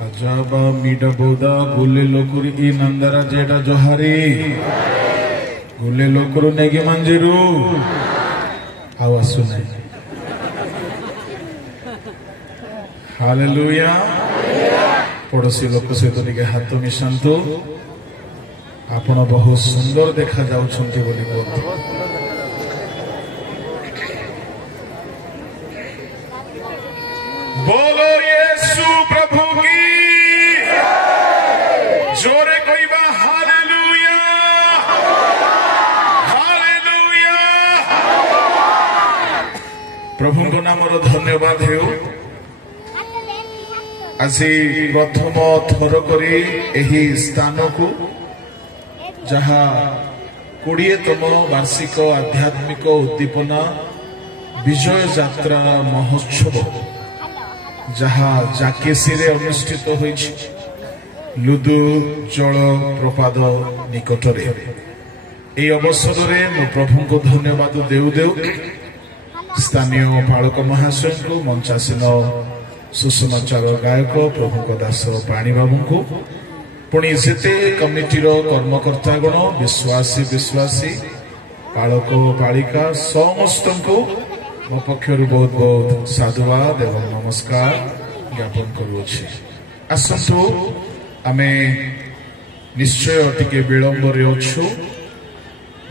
Ajaba mida boda gule lokuri I nandara jeda johari gule lokuru negi manjiru awasu nai Hallelujah पड़ोसी लोक सहित टिके हाथ मिशांतु आपण बहुत सुंदर देखा जाउछंती बोली कहतु बोलो यीशु प्रभु की जोरे कहबा हालेलुया हालेलुया प्रभु को नाम रो धन्यवाद हेउ आज प्रथम थर करी एही स्थान को जहा 20तम वार्षिक आध्यात्मिक उद्दीपना विजय यात्रा महोत्सव जहा जाकेसी रे अनुष्ठित होइछि लुदु जल प्रपाद निकट रे ए अवसर रे मो प्रभु को धन्यवाद देउ देउ स्थानीय पालक महाशय को मंचासीन सुसमाचार गायक प्रभु दास पाणी बाबू को पुणी जेते कमिटीर कर्मकर्ता गण विश्वासी विश्वासी पालक पालिका समस्त को मो पक्षर बहुत बहुत साधुवाद एवं नमस्कार ज्ञापन करुछि आसंतु आमे निश्चय टिके विलंब रे अछु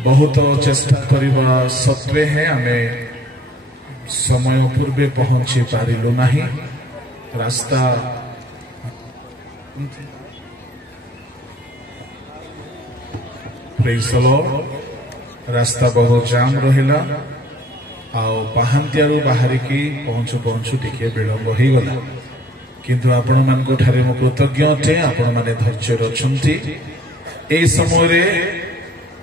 बहुत चेष्टा करबा सत्वे है आमे समय पूर्वे पहुंची पारिलु नाही रास्ता रास्ता बहुत जाम रहिला आउ पहांतियारू बाहरी की पहुंचु पहुंचु टिके विलंब हो गला किंतु आपण मानको ठारे मो कृतज्ञ अटे आपण माने धैर्य रछंती ए समय रे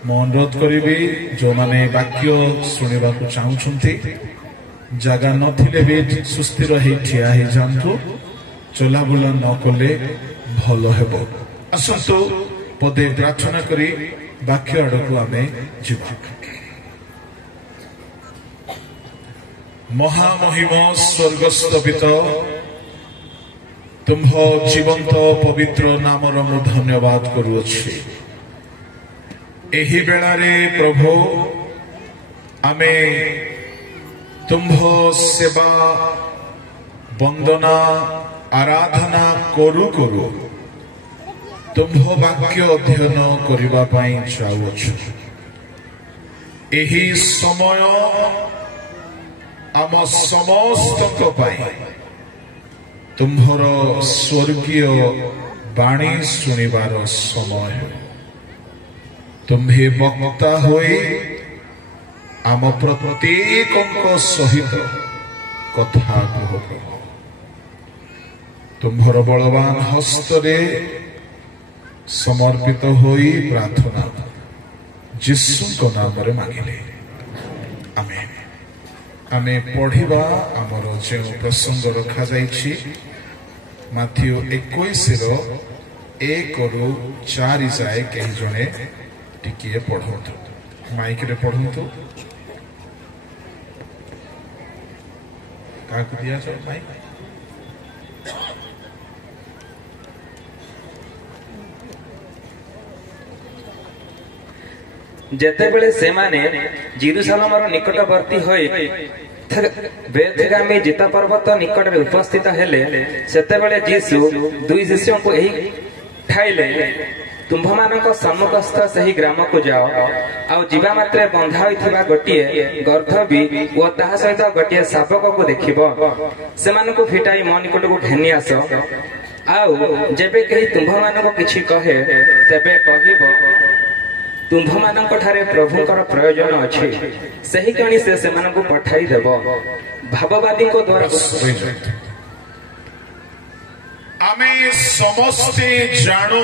मो अनुरोध करिबी जो माने वाक्य सुनिबा को चाहुछंती जगह नथिले भी सुस्थिर हे ठिया हे जानतु चलाबुला न कले भलो हेबो असंतु पदे प्रार्थना करी वाक्य आड़कू आमे जीवा महामहिम स्वर्गस्थपित तुम्ह जीवंत पवित्र नामर मु धन्यवाद करुछि एही बेला रे प्रभु आमे तुम्ह सेवा वंदना आराधना करू करू तुम्ह वाक्य अध्ययन करिबा पाई चाहुछु एही समय आम समस्त पाई तुम्हर स्वर्गीय वाणी सुनिबार समय तुम्हे वक्ता होई आम प्रत्येक सहित कथा कह प्रभु तुम्हर बलवान हस्तरे समर्पित होई प्रार्थना यीशु को नाम रे मांगिले आमेन आमे पढ़िबा हमर जे प्रसंग रखा जाइछि माथियो 21 रो 1 रु 4 जाए कहि जने टिकिए पढोतु माइक रे पढोतु काकु दिया छ माइक जेतेबेले से माने जेरूशलेमर निकटवर्ती होई बेथगामी जिता पर्वत निकट में उपस्थित हेले सेतेबेले यीशु दुई शिष्यों को एही ठाइले तुम्भ मानक सम्मुखस्थ सही ग्राम को जाओ आ जीवा मात्रे बंधा होइथिबा गोटिए गर्धबी ओ ताहा सहित गोटिए शावक को देखिबो सेमानको फिटाई मन निकट को घेनी आस आउ जेबे कही तुम्भ मानक किछि कहे तेबे कहिबो तुम्भ मानक ठारे प्रभुकर प्रयोजन अछि सही कणी से सेमानको पठाई देबो भाववादी को द्वारा आमे समस्ते जानो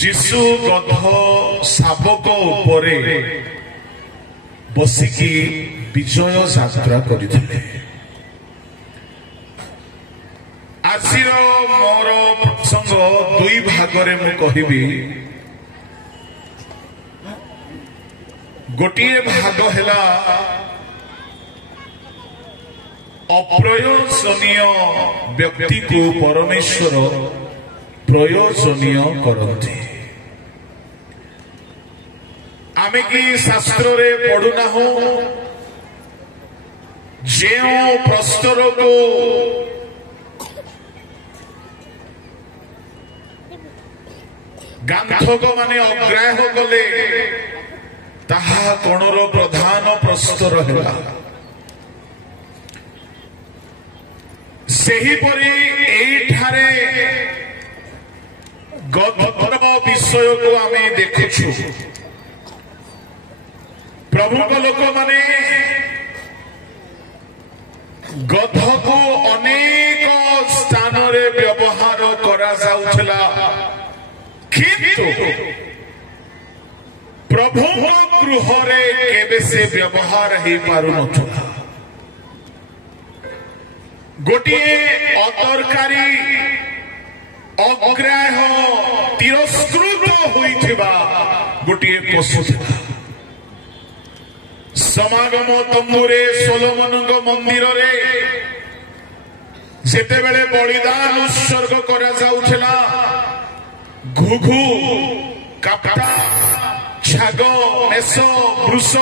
जीशु गध शावक उपरे बसिकी विजय यात्रा करथिले आजिर मोर प्रसंग दुई भागरे मु कहिबी गोटिए भाग हेला अप्रयोजनीय व्यक्ति को परमेश्वर प्रयोजनीय करते। आमे कि शास्त्र रे पढ़ुना हो जेओ प्रस्तर को गांथक माने अग्राह्य कले ताहा कोणर प्रधान प्रस्तर है। सेहीपरि एठारे गधर विषय को आमे देखुछु। प्रमुख लोक माने गध को अनेक स्थान रे व्यवहार करा जाउछला, किंतु प्रभु गृह रे केबे से व्यवहार ही पारु नथुला। गोटिए अतरकारी अग्राह्य तिरस्कृत होइथिबा गोटिए पशु थिला। समागम तंबुरे सोलोमन मंदिर रे जेते बेले बलिदान उत्सर्ग करा जाउछला, घुघु कापटा छाग मेष वृष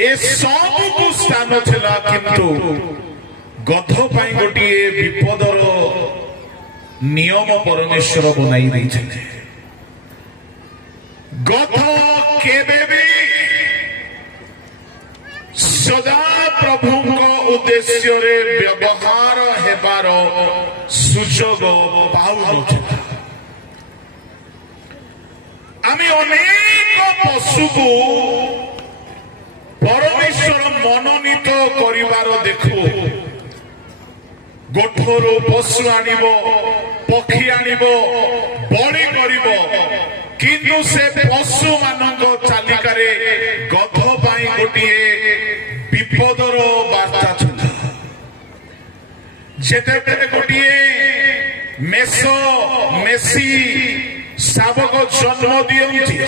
ए सब स्थान थिला, किंतु गध पाई गोटिए विपदर नियम परमेश्वर बनाई देइछले। गध केबे भी सदा प्रभु को उद्देश्य रे व्यवहार हेबार सुजोग पाउ नथिला। आमी अनेक पशु को परमेश्वर मनोनीत करिवार देखु। गोठरू पशु आनिब, पक्षी आनिब, बड़ी करिब, किंतु से पशु मानक चालिकारे गध पाई गोटिए विपदर वार्ता छला। जेतेबेले गोटिए मेष मेसी शावक जन्म दियंती,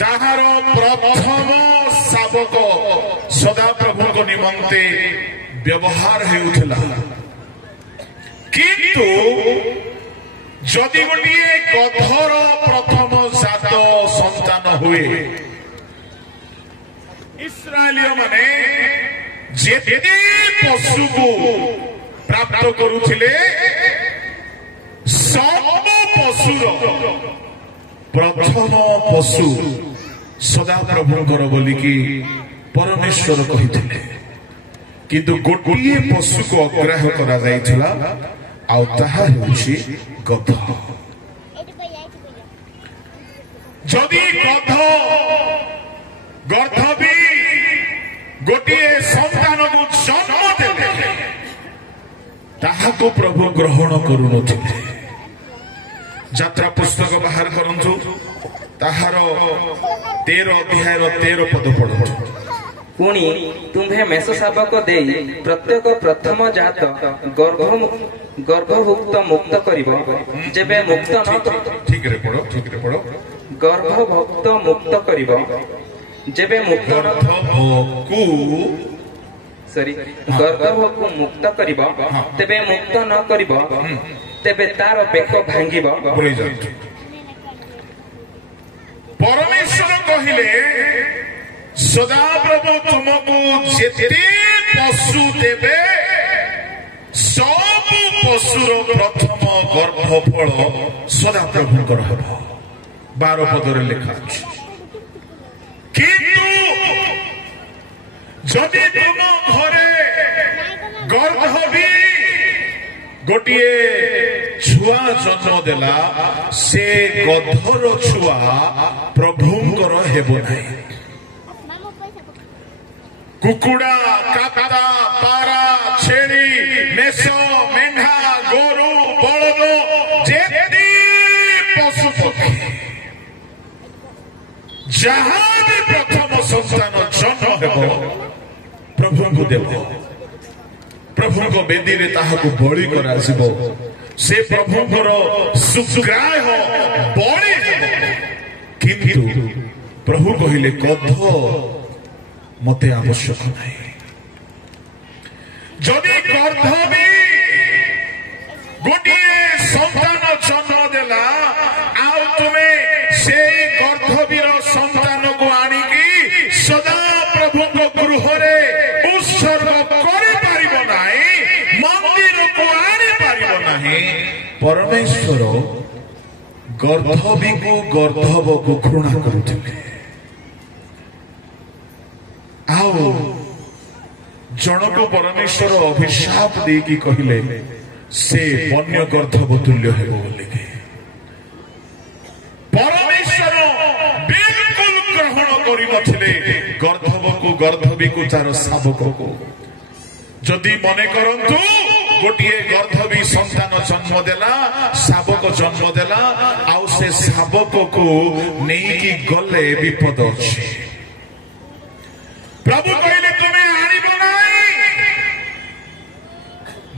ताहार प्रथम शावक सदा प्रभु को निमंते व्यवहार हेउथला। किंतु जदि गोटिए गधर प्रथम जात संतान हुए, इस्राएलिय माने जेते पशु को प्राप्त करुथिले सब पशुर प्रथम पशु सदा प्रभुଙ୍କର बोलिकी परमेश्वर कहिथिले। किंतु गोटिए पशु को अग्राह्य करा जाइथिला, आउ ताहा हेउछि गध। जदि गध गर्ध भी गोटिए संतान को जन्म देले, ताहाको प्रभु ग्रहण करू नथिले। यात्रा पुस्तक बाहर करंतु, ताहार 13 अध्याय 13 पद पढ़ंतु। पुणी तुम्हे मेष शावक दे प्रत्येक प्रथम जात गर्भभुक्त मुक्त करिब, जेबे मुक्त न ठीक रे पढ़ो, ठीक रे पढ़ो। गर्भभुक्त मुक्त करिब, जेबे मुक्त गर्भभुक्त मुक्त करिब, तेबे मुक्त न करिब, तेबे तार बेक भांगिब। परमेश्वर कहिले सदा प्रभु तुमको जेते पशु देवे सब पशुर प्रथम गर्भफल सदा प्रभुଙ୍କର ହେବ। 12 पदरे लिखा ଅଛି। किंतु जदि तुम घरे गर्भ भी गोटिए छुआ जन्म देला, से गधर छुआ प्रभुଙ୍କର ହେବ ନାହିଁ। कुकुड़ा काकड़ा पारा छेड़ी मेष मेढा गोरु बलद जेते पशु पक्षी जहाँ भी प्रथम संतान जन्म हेब प्रभु को देव। प्रभु को बेदी रे ताहाको बलि कराजिब। से प्रभुଙ୍କର सुग्राह्य बलि हेब। किंतु प्रभु कहिले गध मते आवश्यक नहीं। जदि गर्धवी गोटे संतान जन्म देला आउ तुमे से गर्धवीर संतान को आनिकी सदा प्रभु गृह उत्सर्ग कर मंदिर को आनी पार नहीं। परमेश्वर गर्धवी को गर्धव को घृणा करुले आओ जन को परमेश्वर अभिशाप देकी कहले से वन्य गर्धव तुल्य है बोलिके परमेश्वर बिल्कुल ग्रहण करनथिले गर्धव को गर्धवी को तार शावक को। जदि मने करंतु गोटे गर्धवी संतान जन्म देला शावक जन्म देला आउ से शावक को नहीं गले विपद अच्छे। प्रभु कहले तुम्हें आनिब नहीं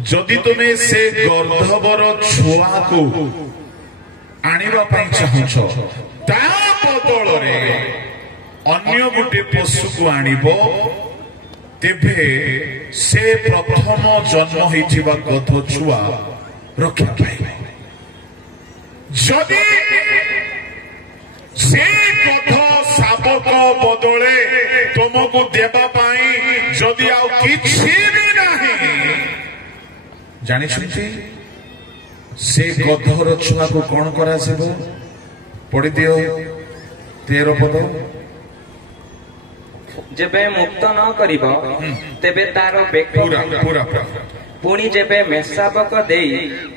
जदि तुम्हें से गर्धवर छुआ को आनिबा पई चाहछ ता बदल रे अन्य गोटे पशु को आनिबो तेबे से प्रथम जन्म होइथिबा गध छुआ रक्षा पाइबे। जदि से गध शावक बदले तुमको देबा पाई जदि आउ किछि भी नहीं जानि छुंती से गधर छुआ को कौन करा जिवो पढ़ी दियो 13 पद। जेबे मुक्त न करिब तेबे तार बेक पूरा पुणी जेबे मेषशावक देई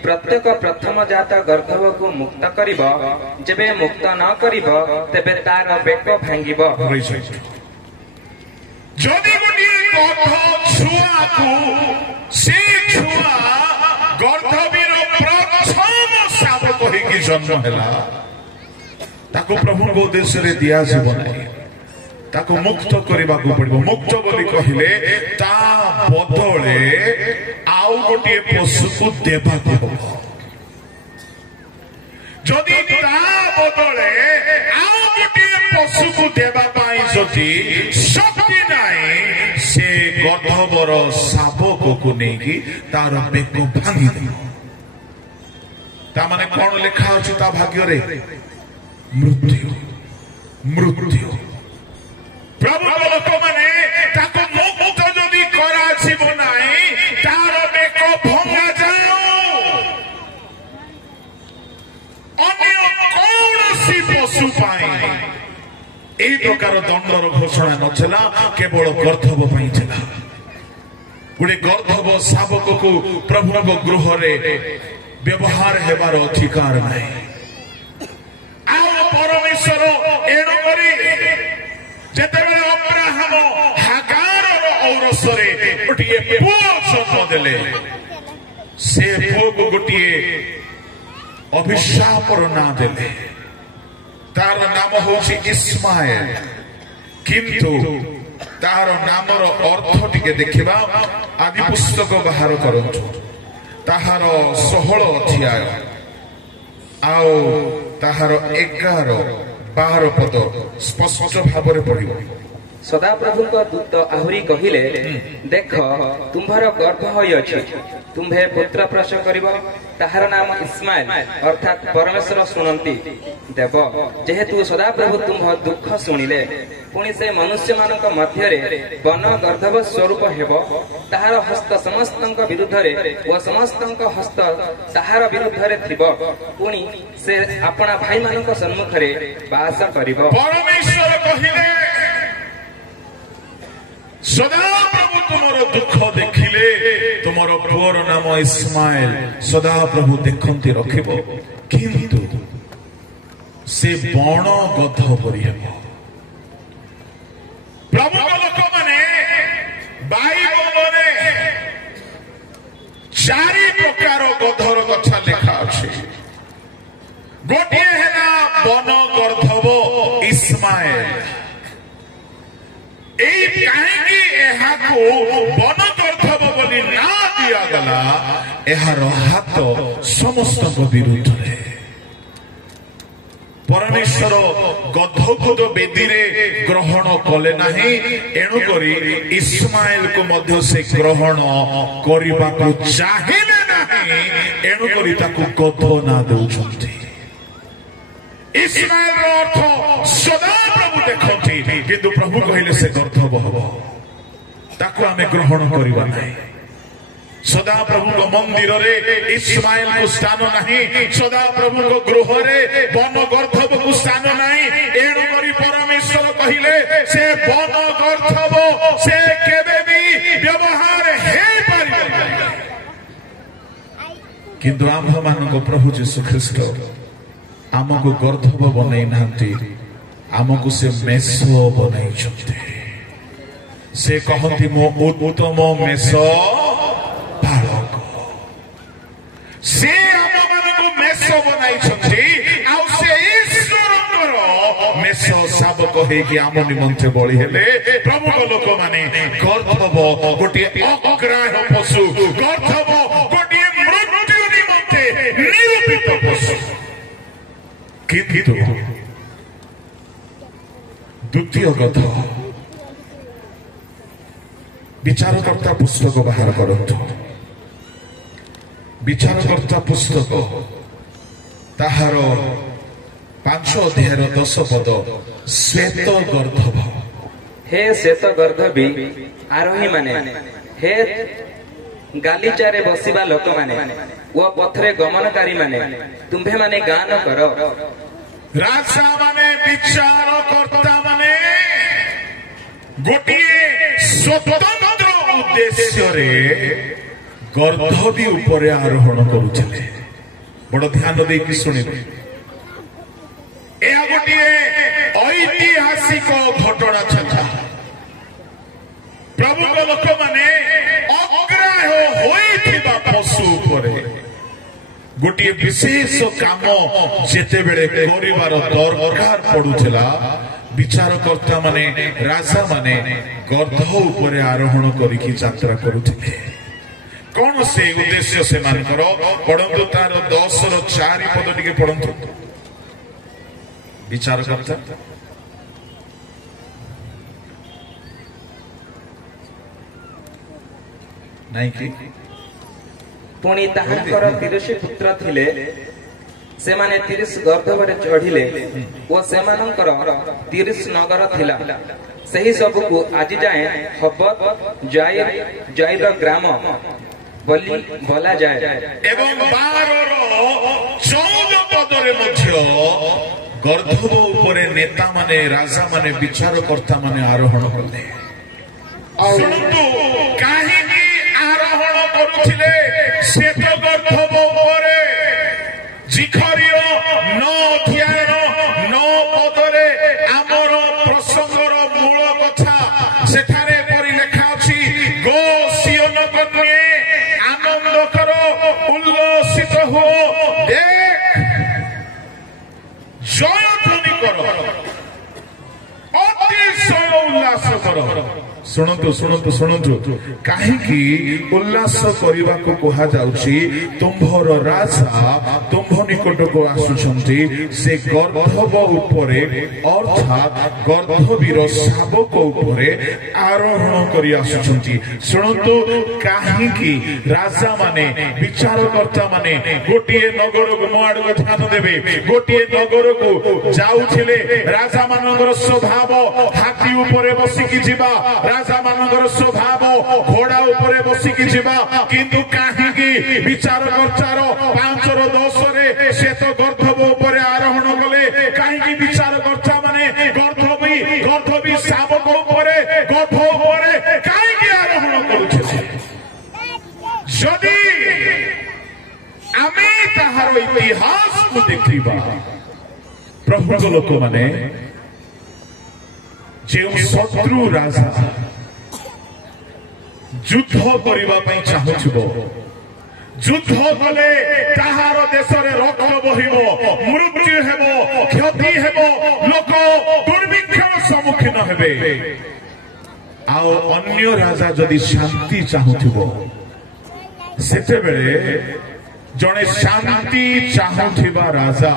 प्रत्येक प्रथम जात गर्धव को मुक्त करिब जेबे मुक्त न करिब तेबे तार बेक भांगिब। जदि गोटे गध छुआ को से छुआ गर्धवीर प्रथम शावक होइकी जन्म हैला ताको प्रभु को उद्देश्य रे दिया जीव नहीं ताको मुक्त करबा को पड़िबो। मुक्त बोली कहिले ता बदले आउ गोटे पशु को देबा को हबो। जदि ता बदले आउ गोटे पशु को देबा पाई जदि शक्ति नहीं से गर्धवर शावक को नेकी तार बेक भांगी दियो। ता माने कोन लेखा अछि ता भाग्य रे मृत्यु। प्रभु लोक माने ताको मुक्त जदि करा जीव नाही तार बेक भंगा जाओ। अन्य कौनसी पशु पाई एई प्रकार दंडर घोषणा नछला केवल गर्धव पाई छला। गुडे गर्धव शावक को प्रभु को गृह रे व्यवहार हेबार अधिकार नाही। परमेश्वर एणु करी जेतेबेले अब्राहम हागार औरसरे गोटे पुओ जन्म देले से पुओ को गोटे अभिशापर ना देले तार नाम होछि इस्माएल। किंतु तार नामर अर्थ टिके देखिबा आदि पुस्तक बाहर करंतु ताहार 16 अध्याय आओ ताहार 11-12 पद स्पष्ट भाव में पढ़िबो। सदा प्रभु को दूत आहुरी कहिले देख तुम्हार गर्भ होई अछि तुम्हे पुत्र प्रसव करिब ताहार नाम इस्माएल अर्थात परमेश्वर सुनंती देव। जेहेतु सदा प्रभु तुम दुख सुनिले पुणी से मनुष्य मानक मध्य वन गर्धव स्वरूप हेब ताहार हस्त समस्तंक विरुद्ध रे व समस्तंक हस्त ताहार विरुद्ध रे थिब पुणी से अपना भाई मानक सम्मुख रे वास करिब। परमेश्वर कहिले सदा प्रभु तुमरो दुख देखिले तुमरो पुअर नाम इस्माएल सदा प्रभु देखंती रखिबो किंतु से बण गध परि हेबो। प्रभु लोक माने बाइबल रे 4 प्रकार गधर कथा लिखा अछि। गोटे हेला बन गर्धव इस्माएल। वन गर्धव बोली ना दिया गला एहार हाथ समस्त विरुद्ध परमेश्वर गधको तो बेदी रे ग्रहण कले नाही एणुकरी इस्माइल को मध्य से ग्रहण करबा को चाहिले नाही एणुकरी ताकू गध ना दउछंती इस्माइल रो अर्थ सदा प्रभु देखंती किंतु प्रभु कहले से गर्थब हबो ताकू आमे ग्रहण करबा नाही सदा प्रभु को मंदिर रे इस्माइल को स्थान नहीं सदा प्रभु को गृह रे वन गर्थब को स्थान नहीं एणु करी परमेश्वर कहिले से वन गर्थब से केबे भी व्यवहार हे परिबे किंतु आम्भ मानको प्रभु यीशु ख्रीष्ट आमको गर्थब बनई नांती आमको से मेसो बनई छते से कहंती मो उत्तम मेसो से आम मानक मेष बनाई आउ से ईश्वर मेष शावक होगी आम निमंत्रे बड़ी हेले प्रभु को लोक माने गर्थब गोटे अग्राह्य पशु गर्थब गोटे मृत्यु निमंत्रे निरूपित पशु किंतु द्वितीय कथा विचारकर्ता पुस्तक बाहर करतु विचारकर्ता पुस्तक ताहार 5 अध्याय 10 पद श्वेत गर्धब हे श्वेत गर्धबी आरोही माने हे गालीचारे बसिबा लोक माने वो पथरे गमनकारी माने तुम्भे माने गान कर राजा माने विचारकर्ता माने गोटिए स्वतंत्र उद्देश्य रे गर्धबी उपरे आरोहण करुले बड़ ध्यान देकी शुणिबे यह गोटे ऐतिहासिक घटना छा प्रभु को लोक माने अग्राह्य होइथिबा पशु उपरे गोटे विशेष काम जेते बेले करिवार दरकार पडुथिला विचारकर्ता माने राजा माने गर्ध उपरे आरोहण करिकी यात्रा करुथिले कौन से उद्देश्य से मान करो पढ़ंतु तार 10:4 पद टिके पढ़ंतु विचार करता नहीं कि पुणी ताहांकर 30 पुत्र थिले से माने 30 गर्धबरे चढ़िले ओ से मानकर 30 नगर थिला सही सब को आज जाए हबत जाइर ग्राम बोला जाए एवं 12 पदरे मध्य गर्धब उपरे नेता माने राजा माने विचारकर्ता माने आरोहण कले शुणु काहीकि आरोहण करुथिले श्वेत गर्धब उपरे जिखरियो 9 अध्याय 9 पदरे आमर प्रसंगर मूल कथा सेठारे परि लेखा अछि गो सियोन कन्ये आनंद करो उल्लसित हो देख जय ध्वनि करो अतिशय उल्लास करो शुणु शुणु शुणु कहीं उल्लास करने को कहा जाउछि तुम्भर राजा तुम्भ निकट को आसुछंती से गर्धब उपरे अर्थात गर्धबीर शावक उपरे आरोहण करी आसुछंती शुणु कहीं राजा माने विचारकर्ता माने गोटे नगर को मो आड़ ध्यान देवे गोटे नगर को जाउथिले राजा मानकर स्वभाव हाथी उपरे बसिकी जीवा राजा मानकर स्वभाव घोड़ा उपरे बसिकी जीवा किंतु काहीकि विचारकर्तार 5:10 रे श्वेत गर्धब उपरे आरोहण कले काहीकि विचारकर्ता माने गर्धबी शावक उपरे गर्ध उपरे काहीकि आरोहण करुछे जदि आमे ताहार इतिहास को देखिबा प्रभु लोक माने जे शत्रु राजा युद्ध करने चाहूब युद्ध कले ताहार देश में रक्त बहिब मृत्यु हेब क्षति हेब लोक दुर्भिक्षर सम्मुखीन हेबे आउ अन्य राजा जदि शांति चाहूब सेते बेले जड़े शांति चाहूथिबा राजा,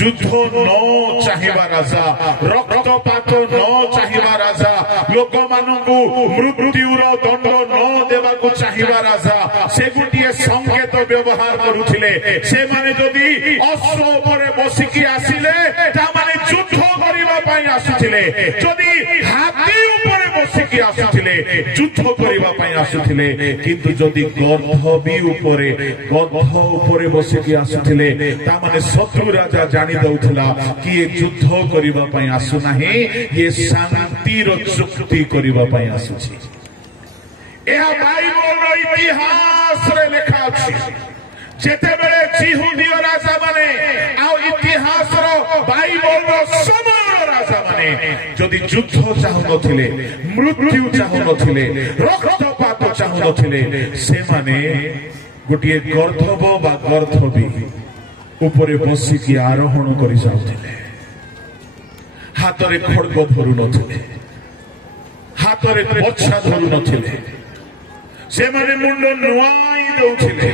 युद्ध न चाहिबा राजा, रक्तपात न चाहिबा राजा, लोक मानकु मृत्युर दंड न देबाकु चाहिबा राजा, से गुटिए संकेत व्यवहार करुथिले। से माने जदि अश्व उपरे बसिकी आसिले ता माने युद्ध करिबा पई आसुथिले, जदि हाथी उपरे बसिकी आसुथिले युद्ध करिबा पई आसुथिले, किंतु जदि गधी उपरे बसिकी आसुथिले ता माने शत्रु राजा जानि दउथला कि ये युद्ध करिबा पई आसु नाही, ये शांतिर चुक्ति करिबा पई आसुछि। एहा बाइबलर इतिहास रे लेखा अछि। जेतेबेले जिहुदीय राजा माने आ इतिहास रो बाइबलर समय राजा माने जदि युद्ध चाहु नथिले, मृत्यु चाहु नथिले, रक्तपात चाहु नथिले, से माने गोटे गर्धब बा गर्धबी उपरे बसिकी आरोहण करि जाउथिले। हातरे खड्ग धरु नथिले, हातरे बच्छा धरु नथिले, से माने मुंड नुआई दउथिले।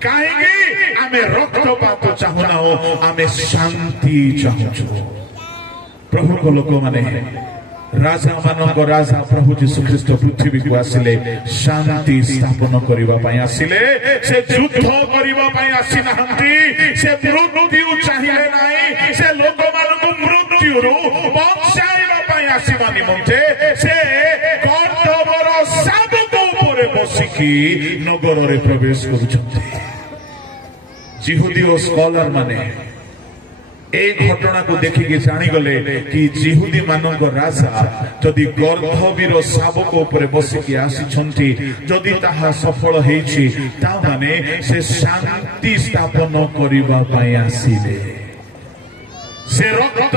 काहेकि आमे रक्तपात चाहुना हो, आमे शांति चाहूछु। प्रभु को लोक माने राजा मानक राजा प्रभु जीशु ख्रीष्ट पृथ्वी को आसिले शांति स्थापन करिबा पई आसिले। से युद्ध करिबा पई आसी नाहंती, से मृत्यु चाहिले नाही, से लोक मानक मृत्यु रो बचाइबा पई आसीबा निमंते से गर्धबर साबक उपरे बसिकी नगर रे प्रवेश करूछन्ते। जिहुदी स्कॉलर माने ए घटना को देखिके जानिगले कि जिहुदी मानक राजा जदि गर्धबीर शाबक उपरे बसिकी आसिछन्ति, जदि ताहा सफल हेछि ता माने से शांति स्थापन करिबा पई आसिले। से रक्त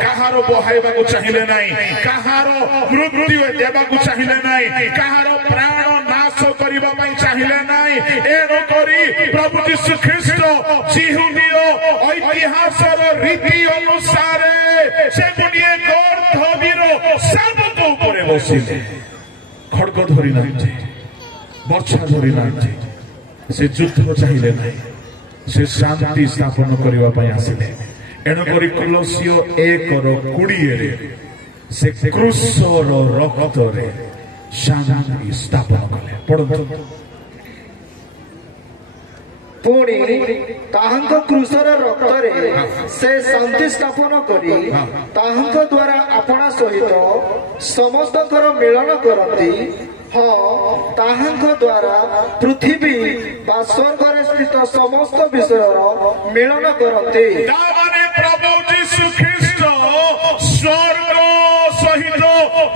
कहारो बहाइबाकु चाहिले नाही, कहारो मृत्यु देबाकु चाहिले नाही, कहारो प्राण नाश करिबा पई चाहिले नाही। एनो करी प्रभु यीशु ख्रीष्ट जिहुदीय इतिहासर रीति अनुसार से गुडिए गर्धबीर शाबक उपरे बसिले। खड्ग धरि नांते, बच्छा धरि नांते, से युद्ध चाहिले नाही, से शांति स्थापन करिबा पई आसिले। एणुकरी कलसिय 1:20 से क्रूसर रक्तरे शांति स्थापन कले। पढ़ो पुणी ताहांक क्रूसर रक्तरे से शांति स्थापन करी ताहांक द्वारा अपना सहित समस्तकर मिलन करती। हाँ, ताहांक द्वारा पृथ्वी बा स्वर्ग स्थित समस्त विषय मिलन करती। प्रभु यीशु ख्रीष्ट स्वर्ग सहित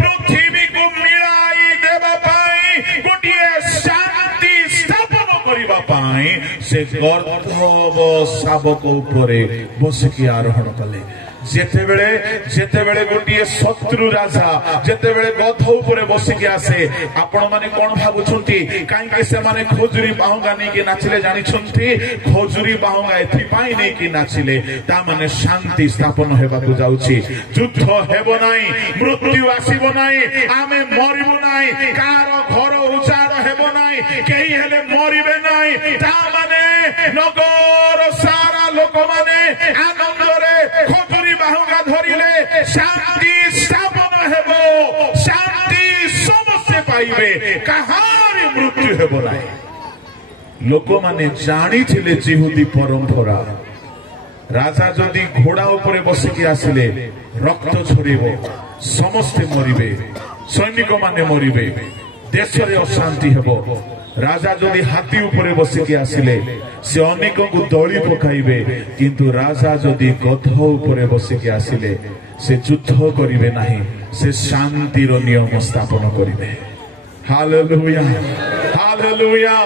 पृथ्वी को मिलाई देबा पाई गोटिए शांति स्थापन करिबा पाई से गर्धब शाबक उपरे बसिकी आरोहण कले। जेतेबेले गोटिए शत्रु राजा जेतेबेले गध उपरे बसिकी आसे, आपण माने कोन भाबुछंती काहे से माने खोजुरी बाहुंगा नै कि नाचिले जानिछंती। खोजुरी बाहुंगा एथि पाई नै कि नाचिले ता माने शांति स्थापन हेबाकु जाउछि। युद्ध हेबो नाही, मृत्यु आसीबो नाही, आमे मरिबो नाही, कार घर उजाड़ हेबो नाही, केही हेले मरिबे नाही। ता माने नगर सारा लोक माने आनंद रे खोजुरी बाहुंगा धरिले शांति स्थापन हेबो, शांति समस्या पाइबे, कहार मृत्यु हेबो नाही। लोक माने जानी थिले जिहुदी परंपरा राजा जदि घोड़ा उपरे बसिकी आसिले रक्त झरिबो, समस्ते मरिबे, सैनिक माने मरिबे, देश रे अशांति हेबो। राजा जदि हाथी उपरे बसिकी आसिले से अनेक को दली पकाइबे, किंतु राजा जदि गध उपरे बसिकी आसिले से युद्ध करिवे नाही, से शांतिर नियम स्थापन करिवे। Hallelujah, hallelujah.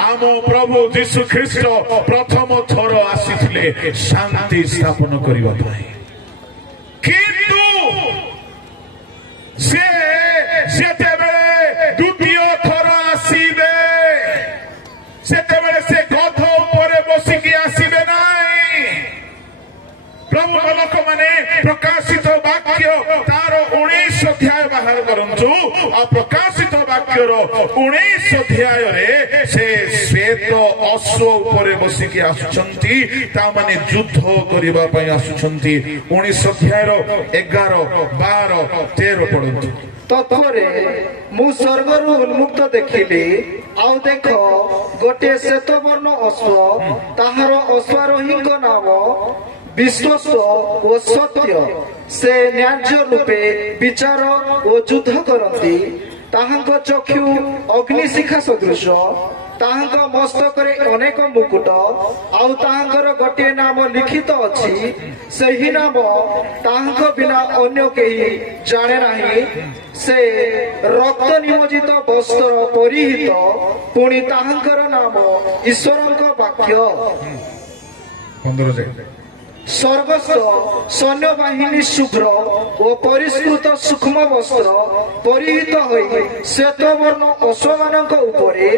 आम प्रभु यीशु ख्रीष्ट प्रथम थर आसीथिले शांति स्थापन करिवा पाई, किंतु से जेतेबेले द्वितीय थर आसीबे सेतेबेले से गध उपरे बसिकी आसीबे नाही। प्रभु लोक माने प्रकाशित वाक्य तार 19 अध्याय बाहर करंतु, और प्रकाशित वाक्यर 19 अध्याय रे से श्वेत श्वेत अश्व उपरे बसिकी आसुछंती तामाने युद्ध करिबा पई आसुछंती 19 अध्यायर 11 12 13 पढंतु। तत्परे मु स्वर्गरु उन्मुक्त देखिली आउ देख गोटे श्वेतवर्ण अश्व ताहार अश्वारोही नाम विश्वस्त ओ सत्य से न्याय्य रूपे विचार ओ युद्ध करती ताहांक चक्षु अग्निशिखा सदृश ताहांक मस्तकरे अनेक मुकुट आउ ताहांकर गोटे नाम लिखित अछि सही नाम ताहांक बिना अन्य केही जाने नाही से रक्त निमोजित वस्त्र परिहित पुणी ताहांकर नाम ईश्वरଙ୍କ वाक्य 15 जाय स्वर्गस्थ सैन्य बाहिनी शुभ्र और परिष्कृत सूक्ष्म वस्त्र परिहित होई श्वेतवर्ण अश्वमानक उपरे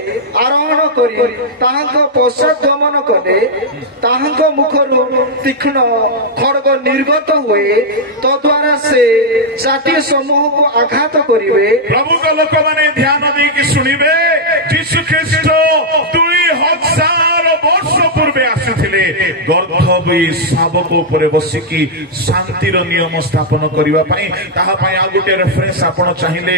आरोहण करी ताहांक पश्चात गमन कले ताहांक मुखरु तीक्ष्ण खड्ग निर्गत हुए तद्वारा से जाति समूह को आघात करिवे। प्रभु को लोक माने ध्यान देकी सुनिबे यीशु ख्रीष्ट 2000 वर्ष पूर्वे आसीथिले गर्भवी शावक उपरे बसिकी शांतिर नियम स्थापन करिवा पई ताहा पई आ गुटे रेफरेंस आपण चाहिए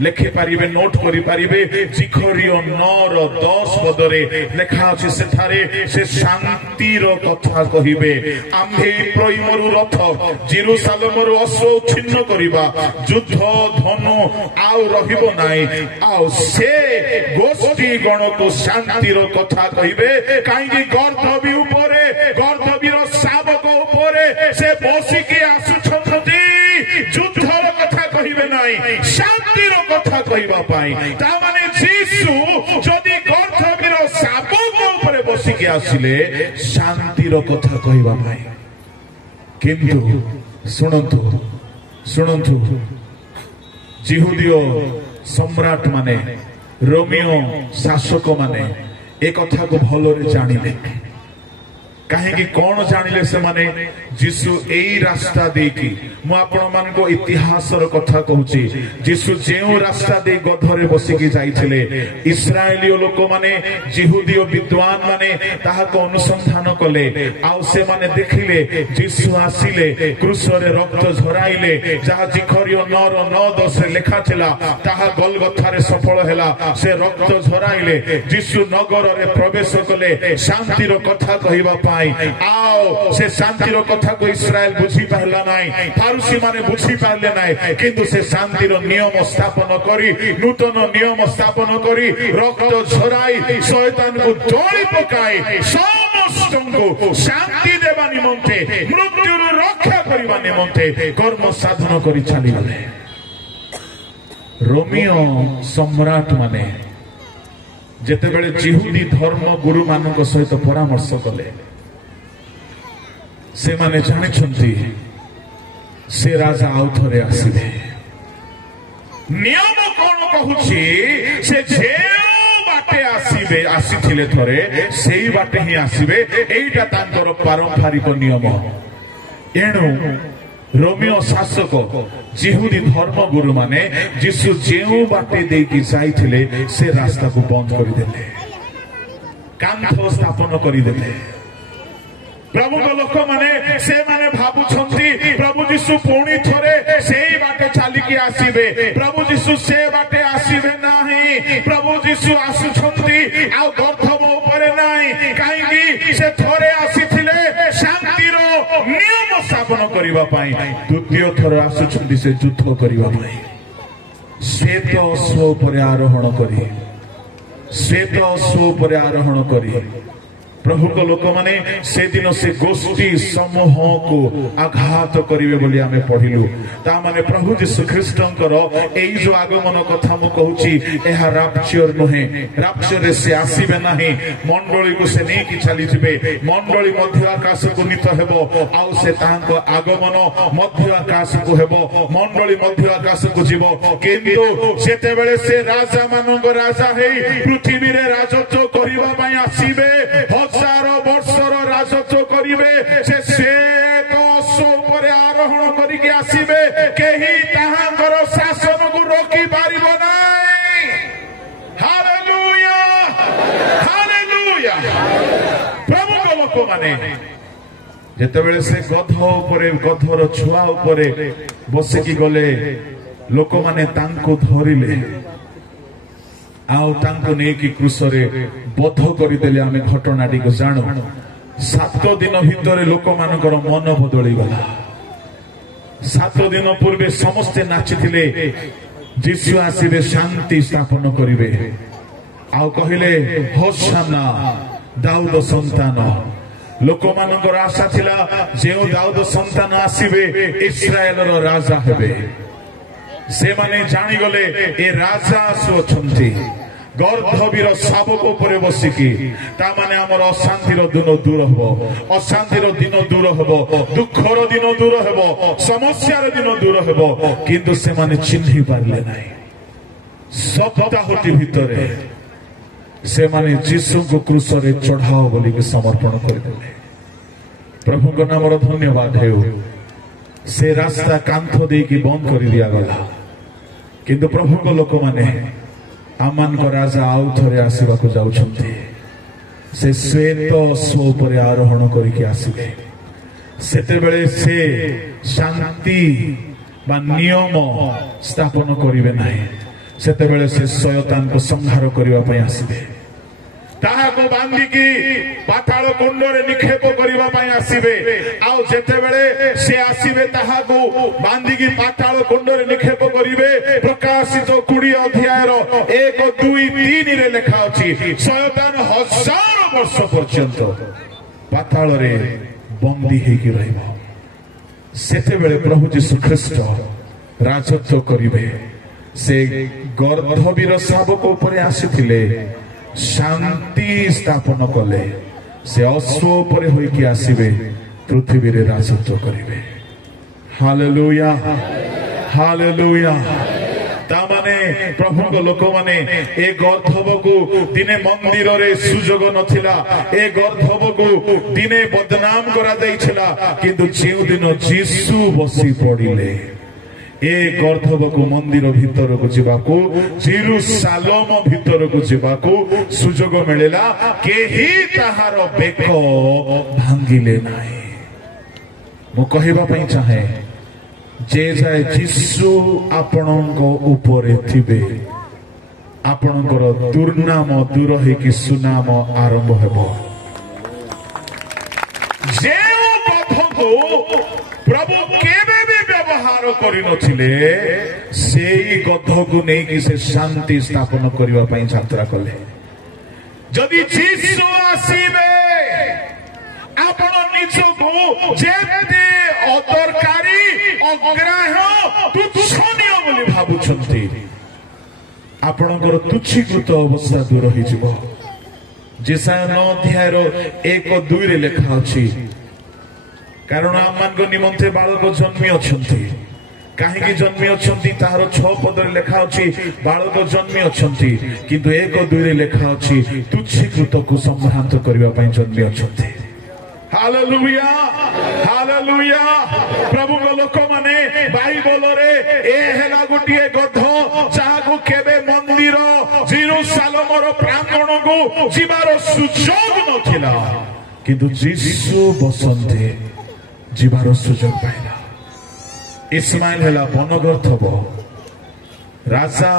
लेखि पारिबे नोट करि पारिबे जिखरियो 9:10 पदरे लेखा अछि सेठारे से शांतिर कथा कहिबे आम्भे प्रइमरु रथ जेरूसालेमरु अश्व छिन्न करिबा युद्ध धनु आउ रहिबो नाही आउ से गोष्ठी गण को शांतिर कथा कहिबे काईकि गर्भवी उपरे गर्भवीर शावक उपरे से बसिकी आसुछंती युद्धर कथा कहिबे नाही शांतिर कथा कहिबा पाई ता माने यीशु जदि गर्भवीर शावक उपरे बसिकी आसिले शांतिर कथा कहिबा पाई किंतु सुनंतु सुनंतु जिहुदीय सम्राट माने रोमियो शासक माने ए कथा को भलरे जानिले कहीं कौन जानिले से माने जीशु एई रास्ता देकी मु आपण मान को इतिहास कथा कहूची जीशु जेउ रास्ता दे गधरे बसिकी जाइथिले इस्राएलीय लोक माने जिहुदीय विद्वान माने ताहा को अनुसंधान कले आउ से माने देखिले जीशु आसिले क्रूस रे रक्त झराइले जहा जिखरियो 9:10 रे लेखा थिला ताहा गोलगथा रे सफल हेला से रक्त झराइले जीशु नगर रे प्रवेश कले शांतिर कथा कहिबा आओ से शांतिर कथा को इस्राएल बुझी पारला नाई फारूसी माने बुझी पारले नाई किंतु से शांतिर नियम स्थापन करी नूतन नियम स्थापन करी रक्त झराई शैतान को दौड़ी पकाई समस्त को शांति देवा निमंते मृत्यु रक्षा करबा निमंते कर्म साधन करी चली गले। रोमियो सम्राट माने जेतेबेले जिहुदी धर्म गुरु मानक सहित परामर्श कले से माने जानिछंती से राजा आउ थरे आसीबे नियम कोन कहूची से जेउ बाटे आसीबे आसीथिले थरे सेही बाटे ही आसीबे एईटा तांकर पारंपरिक नियम एणु रोमियो शासक जिहुदी धर्म गुरु माने जीशु जेउ बाटे देकी जाइथिले से रास्ता को बंद करि देले कांथ स्थापन करि देले। प्रभु लोक माने से माने भाबुछंती प्रभु जीशु पुणी थरे सेही बाटे चालिकी आसीबे प्रभु जीशु से बाटे आसीबे नाही प्रभु जीशु आसुछंती आ गर्भव उपरे नाही काईकि से थरे आसीथिले शांतिर नियम स्थापन करिबा पाई द्वितीय थर आसुछंती से युद्ध करिबा पाई श्वेत अश्व उपरे आरोहण करी श्वेत अश्व उपरे आरोहण करी प्रभु को लोक माने से दिन से गोष्ठी समूह को आघात करिवे बोली आमे पढिलु ता माने प्रभु यीशु ख्रीष्टंकर एई जो आगमन कथा मु कहूची एहा राप्चर नहे राप्चर से आसीबे नाही मंडली को से नै कि चली जिवे मंडली मध्य आकाश को नीत हेबो आउ से तांको आगमन मध्य आकाश को हेबो मंडली मध्य आकाश को जीवो किंतु जेते बेले से राजा मानंग राजा हेई पृथ्वी रे राजत्व करिबा पई आसीबे 1000 वर्षर राजत्व करिवे से श्वेत अश्व उपरे आरोहण करिके आसीबे केही ताहांकर शासन को रोकी पारिबो नाही। हालेलुया हालेलुया ମାନେ ଯେତେବେଳେ ସେ ଗଧ ଉପରେ ଗଧର ଛୁଆ ଉପରେ ବସିକି ଗଲେ ଲୋକମାନେ ତାଙ୍କୁ ଧରିଲେ ଆଉ ତାଙ୍କୁ ନେଇକି କ୍ରୁଶରେ ବଧ କରିଦେଲେ। ଆମେ ଘଟଣାଟିକୁ ଜାଣୁ। 7 ଦିନ ଭିତରେ ଲୋକମାନଙ୍କର ମନ ବଦଳିଗଲା। 7 ଦିନ ପୂର୍ବେ ସମସ୍ତେ ନାଚିଥିଲେ ଯୀଶୁ ଆସିବେ ଶାନ୍ତି ସ୍ଥାପନ କରିବେ ଆଉ କହିଲେ ହୋଶାନା ଦାଉଦ ସନ୍ତାନ। ଲୋକମାନଙ୍କର ଆଶା ଥିଲା ଯେଉଁ ଦାଉଦ ସନ୍ତାନ ଆସିବେ ଇସ୍ରାଏଲର ରାଜା ହେବେ। ସେମାନେ ଜାଣିଗଲେ ଏ ରାଜା ଆସୁଅଛନ୍ତି ଗର୍ଦ୍ଧବୀର ଶାବକ ଉପରେ ବସିକି। ତାମାନେ ଆମର ଅଶାନ୍ତିର ଦିନ ଦୂର ହେବ, ଅଶାନ୍ତିର ଦିନ ଦୂର ହେବ, ଦୁଃଖର ଦିନ ଦୂର ହେବ, ସମସ୍ୟାର ଦିନ ଦୂର ହେବ। କିନ୍ତୁ ସେମାନେ ଚିହ୍ନି ପାରିଲେ ନାହିଁ। ସପ୍ତାହଟି ଭିତରେ ସେମାନେ ଯୀଶୁଙ୍କୁ କ୍ରୁଶରେ ଚଢାଅ ବୋଲିକି ସମର୍ପଣ କରିଦେଲେ। ପ୍ରଭୁଙ୍କ ନାମର ଧନ୍ୟବାଦ ହେଉ। ସେ ରାସ୍ତା କାନ୍ଥ ଦେଇକି ବନ୍ଦ କରି ଦିଆଗଲା। କିନ୍ତୁ ପ୍ରଭୁଙ୍କ ଲୋକମାନେ ଆମମାନଙ୍କ ରାଜା ଆଉ ଥରେ ଆସିବାକୁ ଯାଉଛନ୍ତି। ସେ ଶ୍ଵେତ ଅଶ୍ଵ ଉପରେ ଆରୋହଣ କରିକି ଆସିବେ। ସେତେବେଳେ ସେ ଶାନ୍ତି ବା ନିୟମ ସ୍ଥାପନ କରିବେ ନାହିଁ। ସେତେବେଳେ ସେ ଶୟତାନକୁ ସଂହାର କରିବା ପାଇଁ ଆସିବେ। ତାହାକୁ ବାନ୍ଧିକି ପାତାଳ କୁଣ୍ଡରେ ନିକ୍ଷେପ କରିବା ପାଇଁ ଆସିବେ। ଆଉ ଯେତେବେଳେ ସେ ଆସିବେ ତାହାକୁ ବାନ୍ଧିକି ପାତାଳ କୁଣ୍ଡରେ ନିକ୍ଷେପ କରିବେ। ପ୍ରକାଶିତ 20 ଅଧ୍ୟାୟର 1, 2, 3ରେ ଲେଖା ଅଛି ଶୟତାନ 1000 ବର୍ଷ ପର୍ଯ୍ୟନ୍ତ ପାତାଳରେ ବନ୍ଦୀ ହେଇକି ରହିବ। ସେତେବେଳେ ପ୍ରଭୁ ଯୀଶୁ ଖ୍ରୀଷ୍ଟ ରାଜତ୍ୱ କରିବେ। ସେ ଗର୍ଦ୍ଧବୀର ଶାବକ ଉପରେ ଆସିଥିଲେ, ଶାନ୍ତି ସ୍ଥାପନ କଲେ। ସେ ଅଶ୍ଵ ଉପରେ ହୋଇକି ଆସିବେ, ପୃଥିବୀରେ ରାଜତ୍ୱ କରିବେ। Hallelujah, hallelujah. ତାମାନେ ପ୍ରଭୁଙ୍କ ଲୋକମାନେ ଏ ଗର୍ଦ୍ଧବକୁ ଦିନେ ମନ୍ଦିରରେ ସୁଯୋଗ ନଥିଲା, ଏ ଗର୍ଦ୍ଧବକୁ ଦିନେ ବଦନାମ କରାଯାଇଥିଲା। କିନ୍ତୁ ଯେଉଁଦିନ ଯୀଶୁ ବସି ପଡ଼ିଲେ ଏ ଗର୍ଦ୍ଧବକୁ ମନ୍ଦିର ଭିତରକୁ ଯିବାକୁ, ଜେରୁସାଲେମ ଭିତରକୁ ଯିବାକୁ ସୁଯୋଗ ମିଳିଲା। କେହି ତାହାର ବେକ ଭାଙ୍ଗିଲେ ନାହିଁ। ମୁଁ କହିବା ପାଇଁ ଚାହେଁ ଯେ ଯାଏ ଯୀଶୁ ଆପଣଙ୍କ ଉପରେ ଥିବେ ଆପଣଙ୍କର ଦୁର୍ନାମ ଦୂର ହେଇକି ସୁନାମ ଆରମ୍ଭ ହେବ। ଯେଉଁ କଥାକୁ ପ୍ରଭୁ କେବେ ବି ବ୍ୟବହାର କରିନଥିଲେ ସେଇ ଗଧକୁ ନେଇକି ସେ ଶାନ୍ତି ସ୍ଥାପନ କରିବା ପାଇଁ ଯାତ୍ରା କଲେ। ଯଦି ଯୀଶୁ ଆସିବେ ଆପଣ ନିଜକୁ ଯେତେ ଅଦରକାରୀ, ଅଗ୍ରାହ୍ୟ, ତୁଚ୍ଛନୀୟ ବୋଲି ଭାବୁଛନ୍ତି ଆପଣଙ୍କର ତୁଚ୍ଛୀକୃତ ଅବସ୍ଥା ଦୂର ହେଇଯିବ। ଯେସାୟା 9 ଅଧ୍ୟାୟର 1, 2ରେ ଲେଖା ଅଛି କାରଣ ଆମମାନଙ୍କ ନିମନ୍ତେ ବାଳକ ଜନ୍ମି ଅଛନ୍ତି। କାହିଁକି ଜନ୍ମି ଅଛନ୍ତି ତାହାର 6 ପଦରେ ଲେଖା ଅଛି ବାଳକ ଜନ୍ମି ଅଛନ୍ତି। କିନ୍ତୁ 1, 2ରେ ଲେଖା ଅଛି ତୁଚ୍ଛୀକୃତକୁ ସମ୍ଭ୍ରାନ୍ତ କରିବା ପାଇଁ ଜନ୍ମି ଅଛନ୍ତି। Hallelujah, hallelujah. ପ୍ରଭୁଙ୍କ ଲୋକମାନେ ବାଇବଲରେ ଏ ହେଲା ଗୋଟିଏ ଗଧ ଯାହାକୁ କେବେ ମନ୍ଦିର ଜେରୁସାଲେମର ପ୍ରାଙ୍ଗଣକୁ ଯିବାର ସୁଯୋଗ ନଥିଲା। କିନ୍ତୁ ଯୀଶୁ ବସନ୍ତେ ଯିବାର ସୁଯୋଗ ପାଇଲା। ଇସ୍ମାଇଲ ହେଲା ବନଗର୍ଦ୍ଧବ। ରାଜା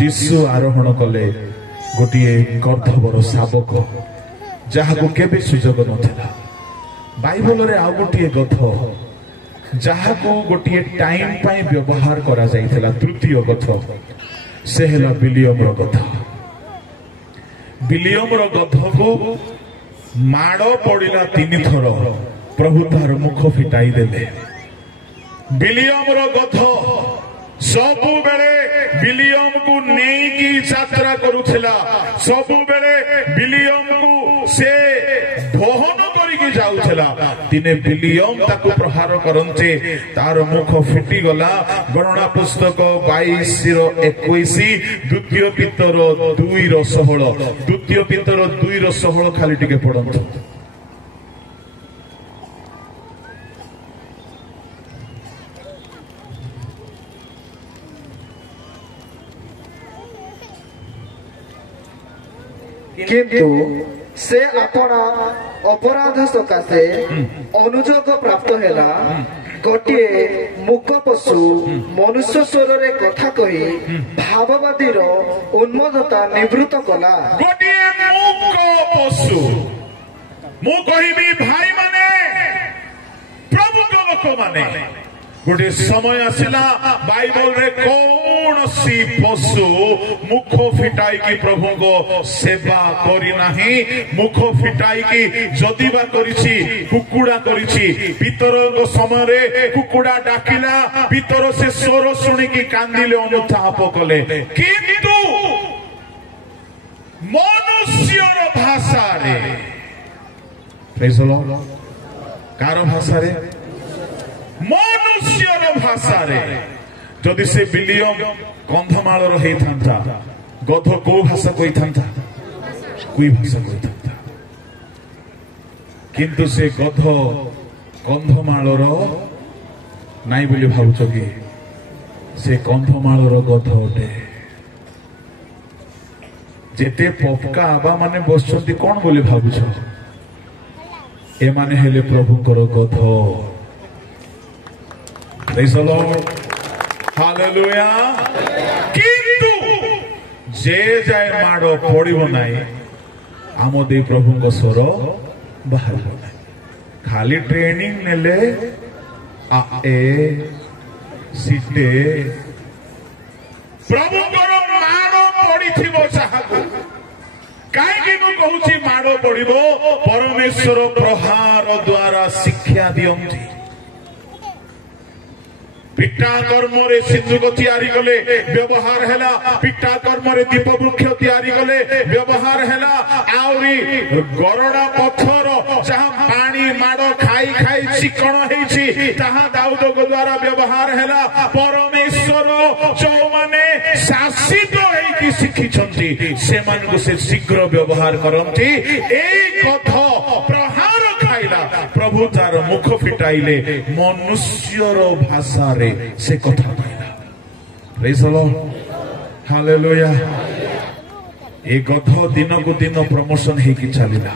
ଯୀଶୁ ଆରୋହଣ କଲେ ଗୋଟିଏ ଗର୍ଦ୍ଧବର ଶାବକ ଯାହାକୁ କେବେ ସୁଯୋଗ ନଥିଲା। ବାଇବଲରେ ଆଉ ଗୋଟିଏ ଗଧ ଯାହାକୁ ଗୋଟିଏ ଟାଇମ ପାଇଁ ବ୍ୟବହାର କରାଯାଇଥିଲା, ତୃତୀୟ ଗଧ, ସେ ହେଲା ବିଲିୟମର ଗଧ। ବିଲିୟମର ଗଧକୁ ମାଡ଼ ପଡ଼ିଲା 3 ଥର, ପ୍ରଭୁ ତାର ମୁଖ ଫିଟାଇ ଦେଲେ। ବିଲିୟମର ଗଧ ସବୁବେଳେ ବିଲିୟମକୁ ନେଇକି ଯାତ୍ରା କରୁଥିଲା। ସବୁବେଳେ ବିଲିୟମକୁ ସେ ବହନ କରିକି ଯାଉଥିଲା। ଦିନେ ବିଲିୟମ ତାକୁ ପ୍ରହାର କରନ୍ତେ ତାର ମୁଖ ଫିଟିଗଲା। ଗଣନା ପୁସ୍ତକ 22:21, ଦ୍ୱିତୀୟ ପିତର 2:16, ଦ୍ୱିତୀୟ ପିତର 2:16 ଖାଲି ଟିକେ ପଢନ୍ତୁ। କିନ୍ତୁ ସେ ଆପଣା ଅପରାଧ ସକାଶେ ଅନୁଯୋଗ ପ୍ରାପ୍ତ ହେଲା। ଗୋଟିଏ ମୂକ ପଶୁ ମନୁଷ୍ୟ ସ୍ୱରରେ କଥା କହି ଭାବବାଦୀର ଉନ୍ମତ୍ତତା ନିବୃତ୍ତ କଲା। ଗୋଟିଏ ମୂକ ପଶୁ, ମୁଁ କହିବି ଭାଇ ମାନେ, ପ୍ରଭୁଙ୍କ ଲୋକମାନେ, ଗୋଟେ ସମୟ ଆସିଲା ବାଇବଲରେ କୌଣସି ପଶୁ ମୁଖ ଫିଟାଇକି ପ୍ରଭୁଙ୍କ ସେବା କରିନାହିଁ। ମୁଖ ଫିଟାଇକି ଯଦି ବା କରିଛି, କୁକୁଡ଼ା କରିଛି। ପିତରଙ୍କ ସମୟରେ କୁକୁଡ଼ା ଡାକିଲା, ପିତର ସେ ସ୍ୱର ଶୁଣିକି କାନ୍ଦିଲେ, ଅନୁତାପ କଲେ। କିନ୍ତୁ ମନୁଷ୍ୟର ଭାଷାରେ, କାହାର ଭାଷାରେ? ମନୁଷ୍ୟର ଭାଷାରେ। ଯଦି ସେ ବିଲିୟମ କନ୍ଧମାଳର ହେଇଥାନ୍ତା, ଗଧ କୋଉ ଭାଷା କହିଥାନ୍ତା? କୁଇ ଭାଷା କହିଥାନ୍ତା। କିନ୍ତୁ ସେ ଗଧ କନ୍ଧମାଳର ନାଇଁ ବୋଲି ଭାବୁଛ କି? ସେ କନ୍ଧମାଳର ଗଧ ଅଟେ। ଯେତେ ପପକା ଆବା ମାନେ ବସିଛନ୍ତି କଣ ବୋଲି ଭାବୁଛ? ଏମାନେ ହେଲେ ପ୍ରଭୁଙ୍କର ଗଧ। କିନ୍ତୁ ଯେ ଯାଏ ମାଡ଼ ପଡିବ ନାହିଁ, ଆମ ଦେଇ ପ୍ରଭୁଙ୍କ ସ୍ୱର ବାହାରିବ ନାହିଁ। ଖାଲି ଟ୍ରେନିଂ ନେଲେ ସିଟେ ପ୍ରଭୁଙ୍କର ମାଡ଼ ପଡିଥିବ ଯାହାକୁ। କାହିଁକି ମୁଁ କହୁଛି ମାଡ଼ ପଡିବ? ପରମେଶ୍ୱର ପ୍ରହାର ଦ୍ୱାରା ଶିକ୍ଷା ଦିଅନ୍ତି। ପିଟା କର୍ମରେ ସିନ୍ଦୁକ ତିଆରି କଲେ, ବ୍ୟବହାର ହେଲା। ପିଟା କର୍ମରେ ଦୀପ ବୃକ୍ଷ ତିଆରି କଲେ, ବ୍ୟବହାର ହେଲା। ଆହୁରି ଗରଡା ପଥର ଯାହା ପାଣି ମାଡ଼ ଖାଇ ଖାଇ ଚିକଣ ହେଇଛି, ତାହା ଦାଉଦଙ୍କ ଦ୍ୱାରା ବ୍ୟବହାର ହେଲା। ପରମେଶ୍ୱର ଯୋଉମାନେ ଶାସିତ ହେଇକି ଶିଖିଛନ୍ତି, ସେମାନଙ୍କୁ ସେ ଶୀଘ୍ର ବ୍ୟବହାର କରନ୍ତି। ଏଇ ଗଧ ପ୍ରହାର ଖାଇଲା, ପ୍ରଭୁ ତାର ମୁଖ ଫିଟାଇଲେ, ମନୁଷ୍ୟର ଭାଷାରେ ସେ କଥା କହିଲା। ପ୍ରେଜ୍ ଦ ଲର୍ଡ, ହାଲେଲୁୟା। ଏ ଗଧ ଦିନକୁ ଦିନ ପ୍ରମୋଶନ ହେଇକି ଚାଲିଲା।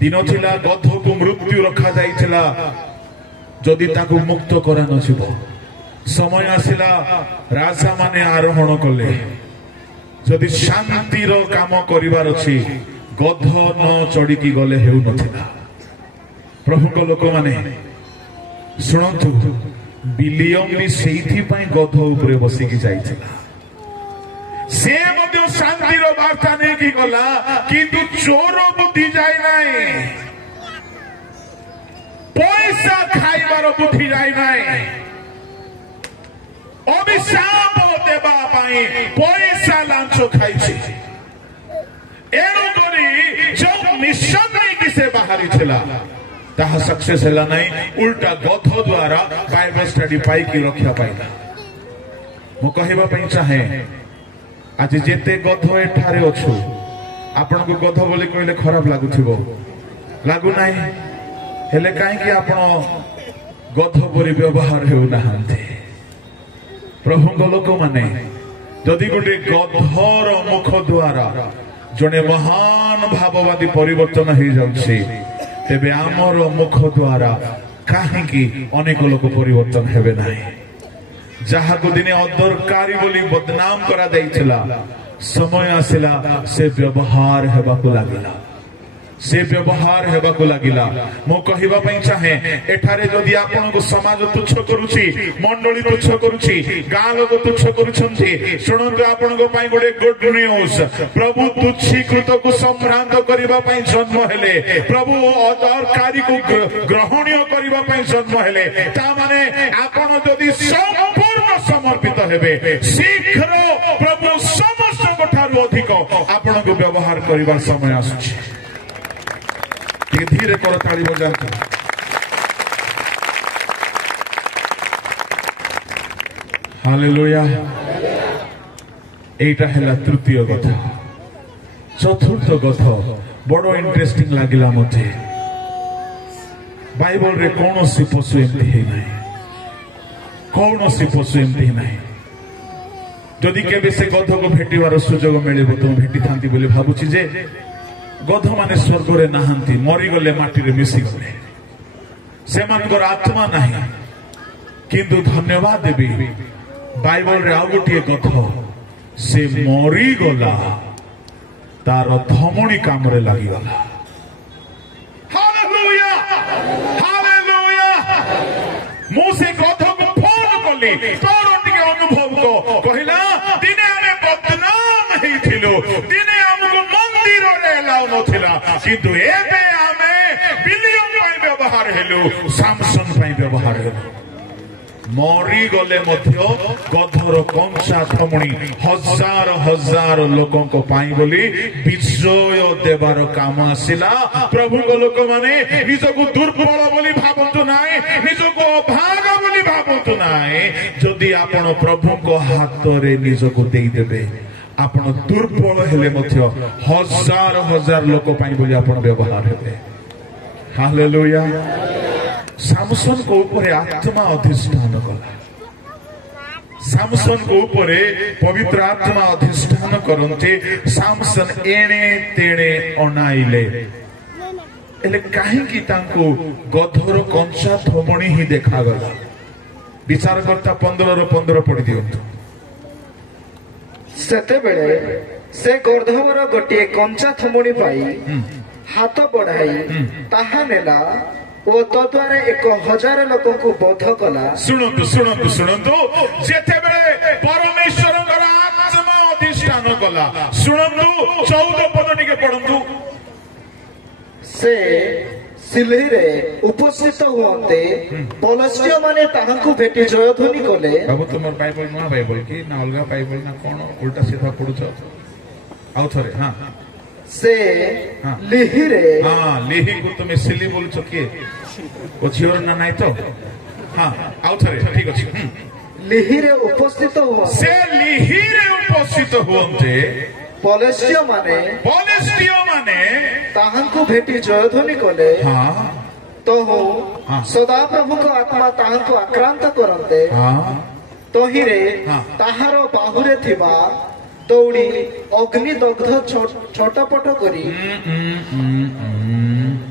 ଦିନ ଥିଲା ଗଧକୁ ମୃତ୍ୟୁ ରଖାଯାଇଥିଲା ଯଦି ତାକୁ ମୁକ୍ତ କରାନଯିବ। ସମୟ ଆସିଲା ରାଜା ମାନେ ଆରୋହଣ କଲେ। ଯଦି ଶାନ୍ତିର କାମ କରିବାର ଅଛି, ଗଧ ନ ଚଢିକି ଗଲେ ହେଉନଥିଲା। ପ୍ରଭୁଙ୍କ ଲୋକମାନେ ଶୁଣନ୍ତୁ, ବିଲିୟମ ବି ସେଇଥିପାଇଁ ଗଧ ଉପରେ ବସିକି ଯାଇଥିଲା। ସେ ମଧ୍ୟ ଶାନ୍ତିର ବାର୍ତ୍ତା ନେଇକି ଗଲା, କିନ୍ତୁ ଚୋର ବୁଦ୍ଧି ଯାଇ ନାହିଁ, ପଇସା ଖାଇବାର ବୁଦ୍ଧି ଯାଇ ନାହିଁ। ଅଭିଶାପ ଦେବା ପାଇଁ ପଇସା ଲାଞ୍ଚ ଖାଇଛି। ଏଣୁକରି ଯୋଉ ମିଶନ ନେଇକି ସେ ବାହାରିଥିଲା, ତାହା ସକ୍ସେସ ହେଲା ନାହିଁ। ଉଲ୍ଟା ଗଧ ଦ୍ୱାରା ବାଇବଲ ଷ୍ଟଡି ପାଇକି ରକ୍ଷା ପାଇଲା। ମୁଁ କହିବା ପାଇଁ ଚାହେଁ, ଆଜି ଯେତେ ଗଧ ଏଠାରେ ଅଛୁ, ଆପଣଙ୍କୁ ଗଧ ବୋଲି କହିଲେ ଖରାପ ଲାଗୁଥିବ, ଲାଗୁନାହିଁ? ହେଲେ କାହିଁକି ଆପଣ ଗଧ ପରି ବ୍ୟବହାର ହେଉନାହାନ୍ତି? ପ୍ରଭୁଙ୍କ ଲୋକମାନେ, ଯଦି ଗୋଟେ ଗଧର ମୁଖ ଦ୍ୱାରା ଜଣେ ମହାନ ଭାବବାଦୀ ପରିବର୍ତ୍ତନ ହେଇଯାଉଛି, ତେବେ ଆମର ମୁଖ ଦ୍ୱାରା କାହିଁକି ଅନେକ ଲୋକ ପରିବର୍ତ୍ତନ ହେବେ ନାହିଁ? ଯାହାକୁ ଦିନେ ଅଦରକାରୀ ବୋଲି ବଦନାମ କରାଯାଇଥିଲା, ସମୟ ଆସିଲା ସେ ବ୍ୟବହାର ହେବାକୁ ଲାଗିଲା। ସେ ବ୍ୟବହାର ହେବାକୁ ଲାଗିଲା। ମୁଁ କହିବା ପାଇଁ ଚାହେଁ, ଏଠାରେ ଯଦି ଆପଣଙ୍କୁ ସମାଜ ତୁଚ୍ଛ କରୁଛି, ମଣ୍ଡଳୀ ତୁଚ୍ଛ କରୁଛି, ଗାଁ ଲୋକ ତୁଚ୍ଛ କରୁଛନ୍ତି, ଶୁଣନ୍ତୁ ଆପଣଙ୍କ ପାଇଁ ଗୋଟେ ଗୁଡ ନ୍ୟୁଜ। ପ୍ରଭୁ ତୁଚ୍ଛୀକୃତକୁ ସମ୍ଭ୍ରାନ୍ତ କରିବା ପାଇଁ ଜନ୍ମ ହେଲେ, ପ୍ରଭୁ ଅଦରକାରୀକୁ ଗ୍ରହଣୀୟ କରିବା ପାଇଁ ଜନ୍ମ ହେଲେ। ତା ମାନେ ଆପଣ ଯଦି ସମ୍ପୂର୍ଣ୍ଣ ସମର୍ପିତ ହେବେ, ଶୀଘ୍ର ପ୍ରଭୁ ସମସ୍ତଙ୍କ ଠାରୁ ଅଧିକ ଆପଣଙ୍କୁ ବ୍ୟବହାର କରିବାର ସମୟ ଆସୁଛି। ଧୀରେ କରତାଳି ବଜାନ୍ତୁ। ହାଲେଲୁୟା। এইটা ହେଲା ତୃତୀୟ କଥା। ଚତୁର୍ଥ କଥା ବଡ଼ ଇଣ୍ଟରେଷ୍ଟିଂ ଲାଗିଲା ମୋତେ। ବାଇବଲରେ କୌଣସି ପଶୁ ଏମିତି ହେଇନାହିଁ, କୌଣସି ପଶୁ ଏମିତି ନାହିଁ। ଯଦି କେବେ ସେ ଗଧକୁ ଭେଟିବାର ସୁଯୋଗ ମିଳିବ ତ ମୁଁ ଭେଟିଥାନ୍ତି ବୋଲି ଭାବୁଛି ଯେ गध माने स्वर्ग नहांती मरीगले माटी मिशीगले से आत्मा नहीं किंतु धन्यवाद देवी बाइबल रे आउ गोटे गध से मरीगला तार धमणी काम रे लागिगला हालेलुया हालेलुया मु से गध को फोन कली तोर टिके अनुभव को कहिला दिने आमे बदनाम हेथिलो दिने हमको मंदिर रे लाउ नथिला किंतु एबे आमे बिलियन पई व्यवहार हेलु सामसन पई व्यवहार हेलु मरी गले मध्य गधर कंचा थमणी हजार हजार लोकों पाई बोली विजय देवार काम आसिला प्रभु को लोक माने निजको दुर्बल बोली भावंतु नाई निजको अभागा बोली भावंतु नाई जदि आपण प्रभु को हाथ रे निजको देई देबे आपण दुर्बल हेले मध्य हजार हजार लोक पाई बोली आपण व्यवहार हेबे हालेलुया सामसन को ऊपर आत्मा अधिष्ठान कला सामसन को ऊपर पवित्र आत्मा अधिष्ठान करते सामसन एणे तेणे अनाइले एले काहेकि तांको गधर कंचा थमणी ही देखा गला विचारकर्ता 15 पढ़ी दियंतु सेते बेले से गर्धवर गोटे कंचा थमणी पाई हाथ बढ़ाई ताहा नेला ओ तद्वारा 1000 लोक को बोध कला सुनंतु सुनंतु सुनंतु जेते बेले परमेश्वर आत्मा अधिष्ठान कला सुनंतु 14 पद टिके पढंतु से सिल्ही रे उपस्थित हुअन्ते पलस्टिय माने ताहांकु भेटी जयध्वनि कले बाबू तुमर बाइबल ना बाइबल की ना अलगा बाइबल ना कोन उल्टा सीधा पढुछ आउ थरे हां से लिहि रे हां लिहि को तुमे सिली बोलछ के ओ झियोर ना नाइ तो हां आउ थरे ठीक अछि लिहि रे उपस्थित हुअ से लिहि रे उपस्थित हुअन्ते पलस्टिय माने ताहांकु भेटी जयध्वनि कले हां तो हो सदा प्रभु को आत्मा ताहांकु आक्रांत करन्ते हां तोहि रे ताहारो बाहुरे थिबा दौड़ी अग्नि दग्ध छटपट करी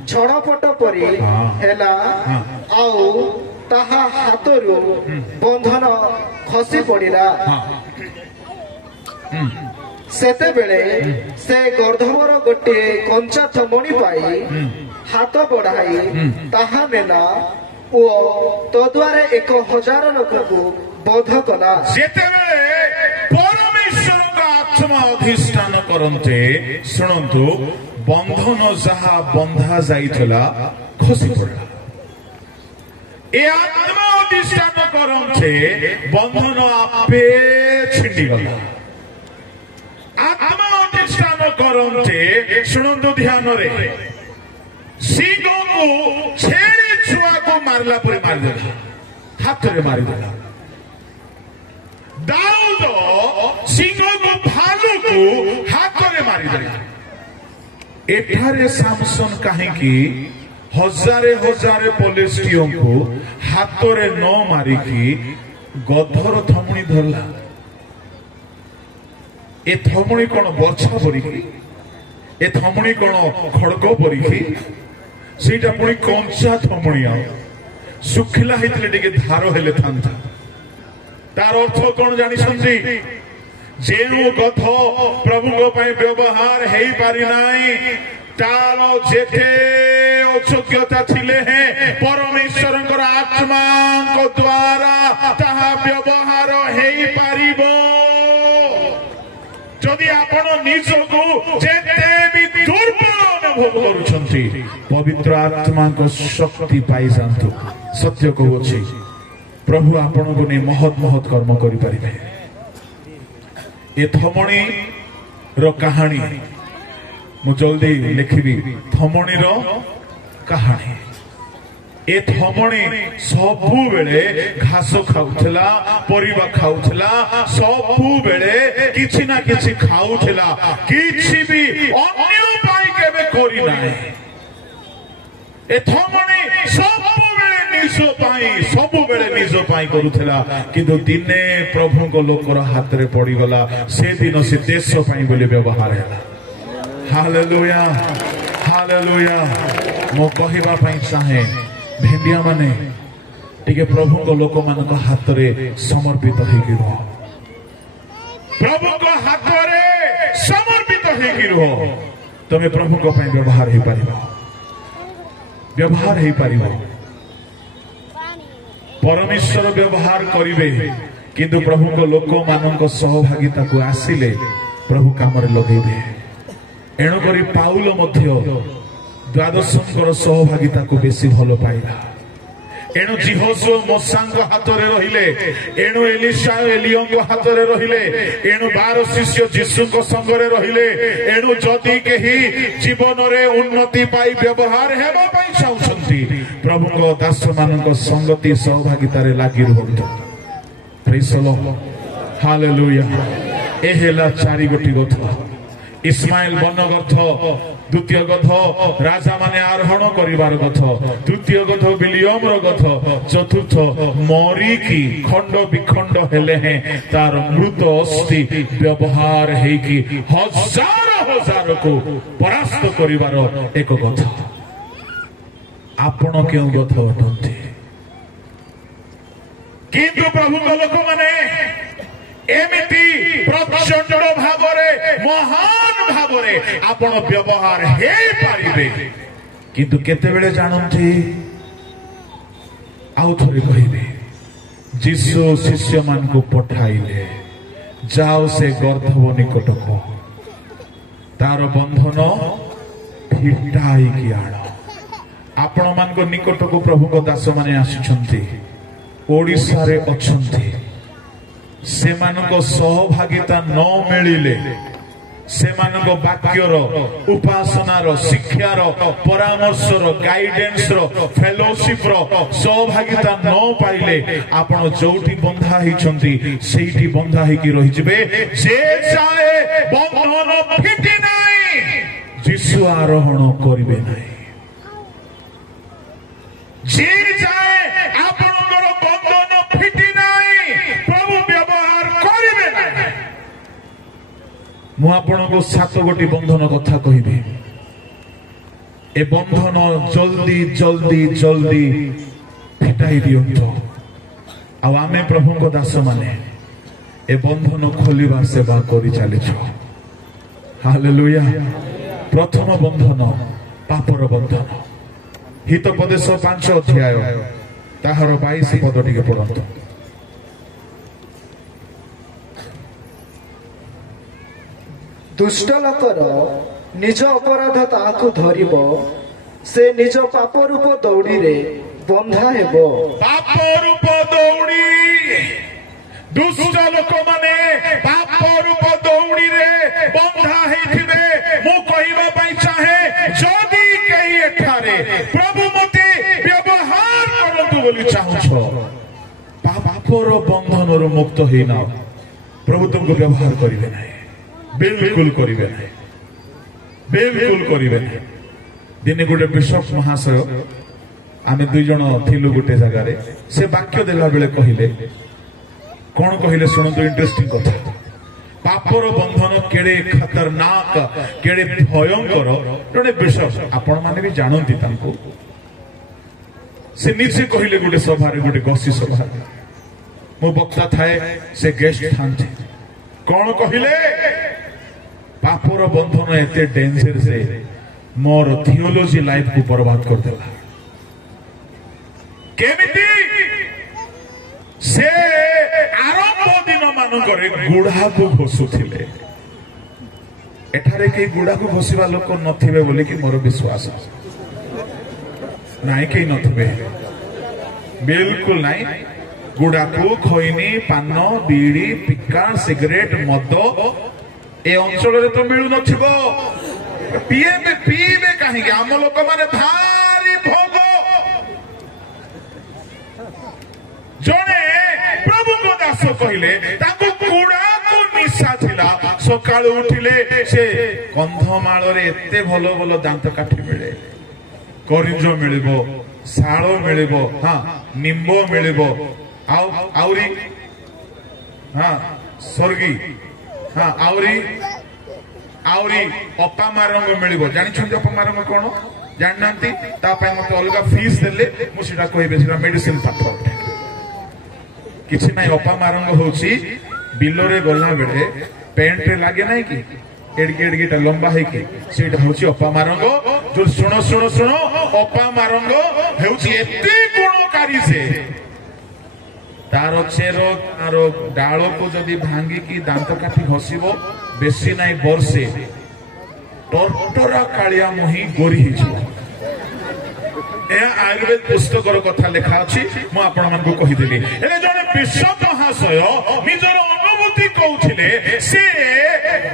छड़पट परी हेला आउ ताहा हाथरू बंधन खसी पड़िला सेते बेले से गर्धवर गोटे कंचा थमणी पाई हाथ बढ़ाई ताहा नेला ओ तद्वारा 1000 लोक को बोध कला जेते बेले परमेश्वर आत्मा अधिष्ठान करते शुणु बंधन जहा बंधा जाइथिला खसी पड़ा ए आत्मा अधिष्ठान करते बंधन आपे छिंडी गला आत्मा अधिष्ठान करते शुणु ध्यान रे सिंह को छेड़ी छुआ को मारला पर मार देला हाथ रे मार देला दाऊद सिंह को भालू को हाथ रे मारी देला एठारे सामसन काहेकि हजारे हजारे पलिस्टियों को हाथ रे न मारिकी गधर थमणी धरला ए थमणी कौन बर्छा परीकी ए थमणी कौन खड़ग परीकी सेटा पुणी कंचा थमणी आ सुखिला हेतले टिके धार हेले थांता तार अर्थ कौन जानी जेनु गध प्रभु व्यवहार है पारि नाई तार जेते अयोग्यता थिले हैं परमेश्वर आत्मा द्वारा ताहा व्यवहार है पारिबो जदि आपण निजको जेते भी दुर्बल अनुभव करूछंती पवित्र आत्मा को शक्ति पाई जांतु सत्य कहूछि प्रभु आपण को नहीं महत महत कर्म करि परिबे ए थमणी रो कहानी मु जल्दी लिखिबी थमणी रो कहानी ए थमणी सबु बेले घास खाउथला परिबा खाउथला सबु बेले किछि ना किछि खाउथला किछि भी अन्य पाई केबे करि नाही ए थमणी सबु बेले निज पाई सबु बेले निज पाई करूथला किंतु दिने प्रभु को लोकर हाथ रे पड़ी गला से दिन से देश पाई बोले व्यवहार हैला हालेलुया हालेलुया मो कहवा चाहे भेंडिया माने टिके प्रभु को लोक मान हाथ में समर्पित हो प्रभु को हाथ में समर्पित हो तुम्हें प्रभु को व्यवहार हो पार व्यवहार हो पार परमेश्वर व्यवहार करिवे किंतु प्रभु को लोक मान सहभागिता को आसिले प्रभु काम लगे एणुक पाउल द्वादशंकर सहभागिता को बेसी भल पाइला एणु जिहोशुआ मोसा हाथ में रहिले एणु एलिशा एलियों हाथ में रहिले एणु 12 शिष्य जीशु संगरे रहिले एणु जदि कही जीवन रे उन्नति पाई व्यवहार हेबा पाई चाहुछंती प्रभु को दास मान संगति सहभागिता रे लागि रहंतु प्रेज द लॉर्ड हालेलुया ए हेला चारि गोटी गथ इस्माइल बनगथ द्वितीय गथ राजा माने आरोहण करिवार गथ तृतीय गथ विलियम गथ चतुर्थ मरिकी खंड विखंड हेले हैं तार मृत अस्थि व्यवहार हेकी हजार हजार को परास्त करिवार एक गथ आपण केउ गथ अटंती किंतु प्रभु को लोक माने एमिति प्रचंड भावरे महान भावरे आपण व्यवहार हे पारिबे किंतु केते बेले जानंती आउ थोड़ी कहिबे जीसु शिष्य मान को पठाइले जाओ से गर्धव निकट को तार बंधन फिटाई कि आण आपण मान को निकट को प्रभु को दास माने आसिछंती ओडिसा रे अछंती सेमानको सहभागिता न मिलिले सेमानको वाक्यर उपासनार शिक्षार परामर्शर गाइडेंसर फेलोशिप सहभागिता न पाइले आपण जोठी बंधा हिचंती सेठी बंधा हिकी रहि जिवे जे चाहे बंधन फिटी नाही जीशु आरोहण करिवे नाही जे चाहे आपनकर बंधन फिटी नाही प्रभु व्यवहार करिवे नाही मु आपनको 7 गोटी बंधन कथा कहिबे ए बंधन जल्दी जल्दी जल्दी फिटाई दियंतो आ आमे प्रभु को दास माने ए बंधन खोलिबा सेवा करि चलिछो हालेलुया प्रथम बंधन पापर बंधन हितोपदेश 5 अध्याय ताहार 22 पद टिके पढंतु दुष्ट लोकर निज अपराध ताहाकु धरिब से निज पाप रूप दौड़ी रे बंधा हेबो पाप रूप दौड़ी दुष्ट लोक माने पाप रूप दौड़ी रे बंधा हेथिबे मु कहिबा पई चाहे जदी केही एठारे प्रभु मते व्यवहार करंतु बोली चाहूछो पापर बंधन रो मुक्त हेना प्रभु तुमको व्यवहार करिवे नाही बिल्कुल करिवे नाही बिल्कुल करिवे नाही दिने गोटे बिशप महाशय आमे दुई जण थिलु गोटे जगह रे से वाक्य देला बेले कहिले कोन कहिले सुनंतु इंटरेस्टिंग कथा पापर बंधन केड़े खतरनाक केड़े भयंकर जड़े बिशप आपण माने भी जानती तांको से निजे कहिले गोटे सभा रे गोटे गसी सभा मो वक्ता थाए से गेस्ट थांते कौन कहिले पापर बंधन एते डेंजर से मोर थियोलॉजी लाइफ को बर्बाद कर देला केमिति से आरंभ दिन मानकरे गुड़ा को घोषुथिले एठारे के गुड़ा को घोषिबा लोक नथिबे बोली कि मोर विश्वास नाइ के नथिबे बिल्कुल नाइ गुड़ा को खैनी पान बीड़ी पिका सिगरेट मद ए अंचल रे तो मिलु नथिबो पीबे कहीं आम लोक माने भारी भोग जने प्रभु को दास कहले ताको गुड़ा को निशा थिला सकाळ उठिले से कंधमाळ रे एते भलो भलो दांत काठी मिले करिंज मिलिबो शाळ मिलिबो हां निंबो मिलिबो आउरी हां स्वर्गी हां आउरी आउरी अपामा रंग मिलिबो जानिछन्ती अपामा रंग कोन जाननांती ता पय मते अलगा फीस देले मु सेटा कहबे सेटा मेडिसिन पाठ किछि नै अपामा रंग होछि बिलोरे गला बेले पेंट रे लागे नै कि एडगे लंबा है कि सेटा होछि अपामा रंग जो सुनो सुनो सुनो अपामा रंग हेउछि एते गुणकारी से तार चेर तार डाल को जदि भांगी की दांत काटी घसीबो बेसी नाई वर्षे टर्टरा कालिया मोही गोरी हिजिबो ए आयुर्वेद पुस्तक कथा लिखा अछि मु आपण मन को कहि देली एले जने विश्व महाशय निजर अनुभूति कहउथिले से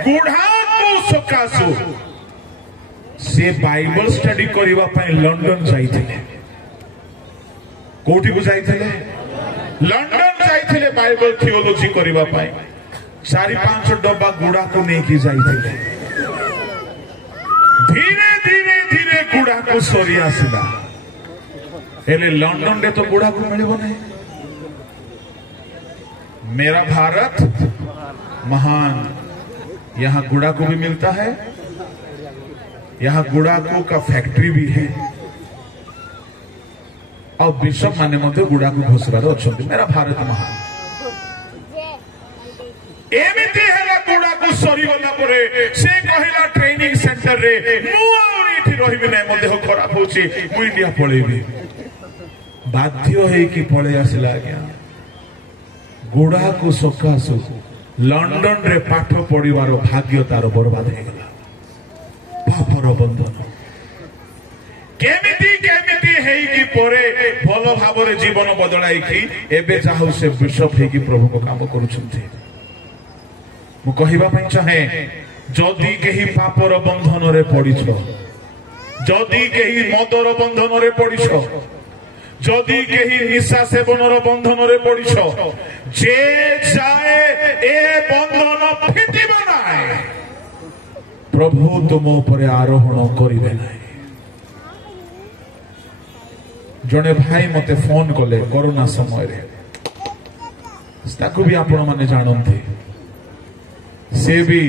गुढ़ा को सकासु से बाइबल स्टडी करिवा पय लंडन जाइथिले कोठी को जाइथिले लंडन जाइथिले बाइबल थियोलॉजी करिवा पय 4-5 डब्बा गुड़ा को लेके जाइथिले धीरे धीरे धीरे गुड़ा को सरी आसिला एले लंडन रे तो गुड़ा को मिलिबो नहीं मेरा भारत महान यहाँ गुड़ा को भी मिलता है यहाँ गुड़ाको का फैक्ट्री भी है और बिशप माने मध्य गुड़ाको घोषवार अच्छा मेरा भारत महान एमिति हैला गुड़ाको सरी गला परे से कहिला ट्रेनिंग सेंटर रे मु आउरी रहिबि नै मो देह खराब होची मु इंडिया पळेबी बाध्य है कि पळे आसिला आज्ञा गुड़ाको सकासु लंडन रे पाठ पढ़िवार भाग्य तार बर्बाद हो गला पापर बंधन केमिति केमिति हेई कि परे भलो भाबरे जीवन बदलाई कि एबे चाहू से बिशप हे कि प्रभु को काम करूछन्ते मु कहिबा पई चाहे जदी केही पापर बंधन रे पड़िछ जदी केही मदर बंधन रे पड़िछ जदी केही निशा सेवनर बंधन रे पड़िछ जे जाए ए बंधन फिटिबो नाय प्रभु तुम ऊपर आरोहण करिबे नाय जने भाई मते फोन कले कोरोना समय रे ताकू भी आपण माने जानंती से भी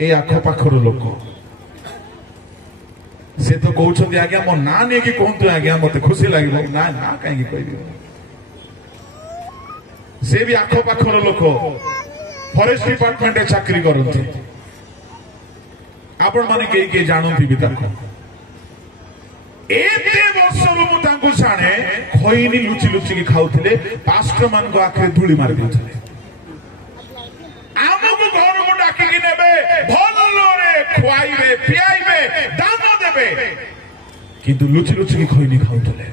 ए आखो पाखर लोक से तो कहउछन्ती आज्ञा मो ना ने कि कोहंतु आज्ञा मते खुशी लागिलो ना ना काहे कि कहबी से भी आखो पाखर लोक फॉरेस्ट डिपार्टमेंट रे चाकरी करंती आपण माने के जानंती भी ताको एते वर्षरु मु तांको जाने खइनी लुचि लुचि की खाउथिले पास्टर मान को आखरे धूली मार दिउथिले आमको घर को डाकी कि नेबे भलो रे खुआइबे पियाइबे दान देबे किंतु लुचि लुचि की खइनी खाउथिले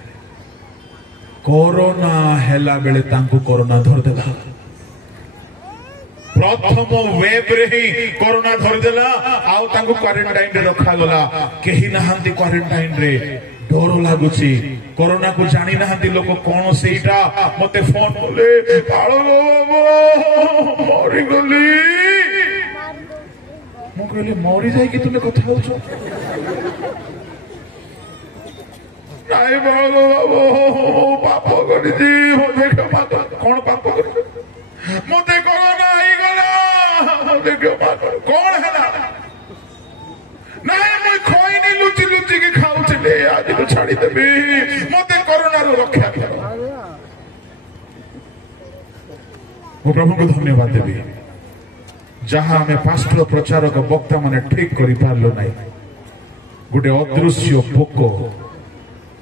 कोरोना हेला बेले तांको कोरोना धर देला प्रथम वेब रे ही कोरोना धर देला आउ तांको क्वारंटाइन रे रखा गला केही नहांती क्वारंटाइन रे डर लागुची कोरोना को जानी नहांती लोक कोन सेटा मते फोन बोले काळो मरि गली मु कहले मरि जाई कि तुमे कथा होछो नाइ बाबू पाप करि दी हो क्षमा कर कोन पाप कर मते कोरोना आइ गला मते क्षमा कर कोन हैला नाइ मु खोइनी लुचि लुचि के खाउछले आज तो छाड़ी देबी मते कोरोना रो रक्षा कर वो प्रभु को धन्यवाद देबी जहां हमें पास्टर प्रचारक वक्ता माने ठीक करि पारलो नाही गुटे अदृश्य पोक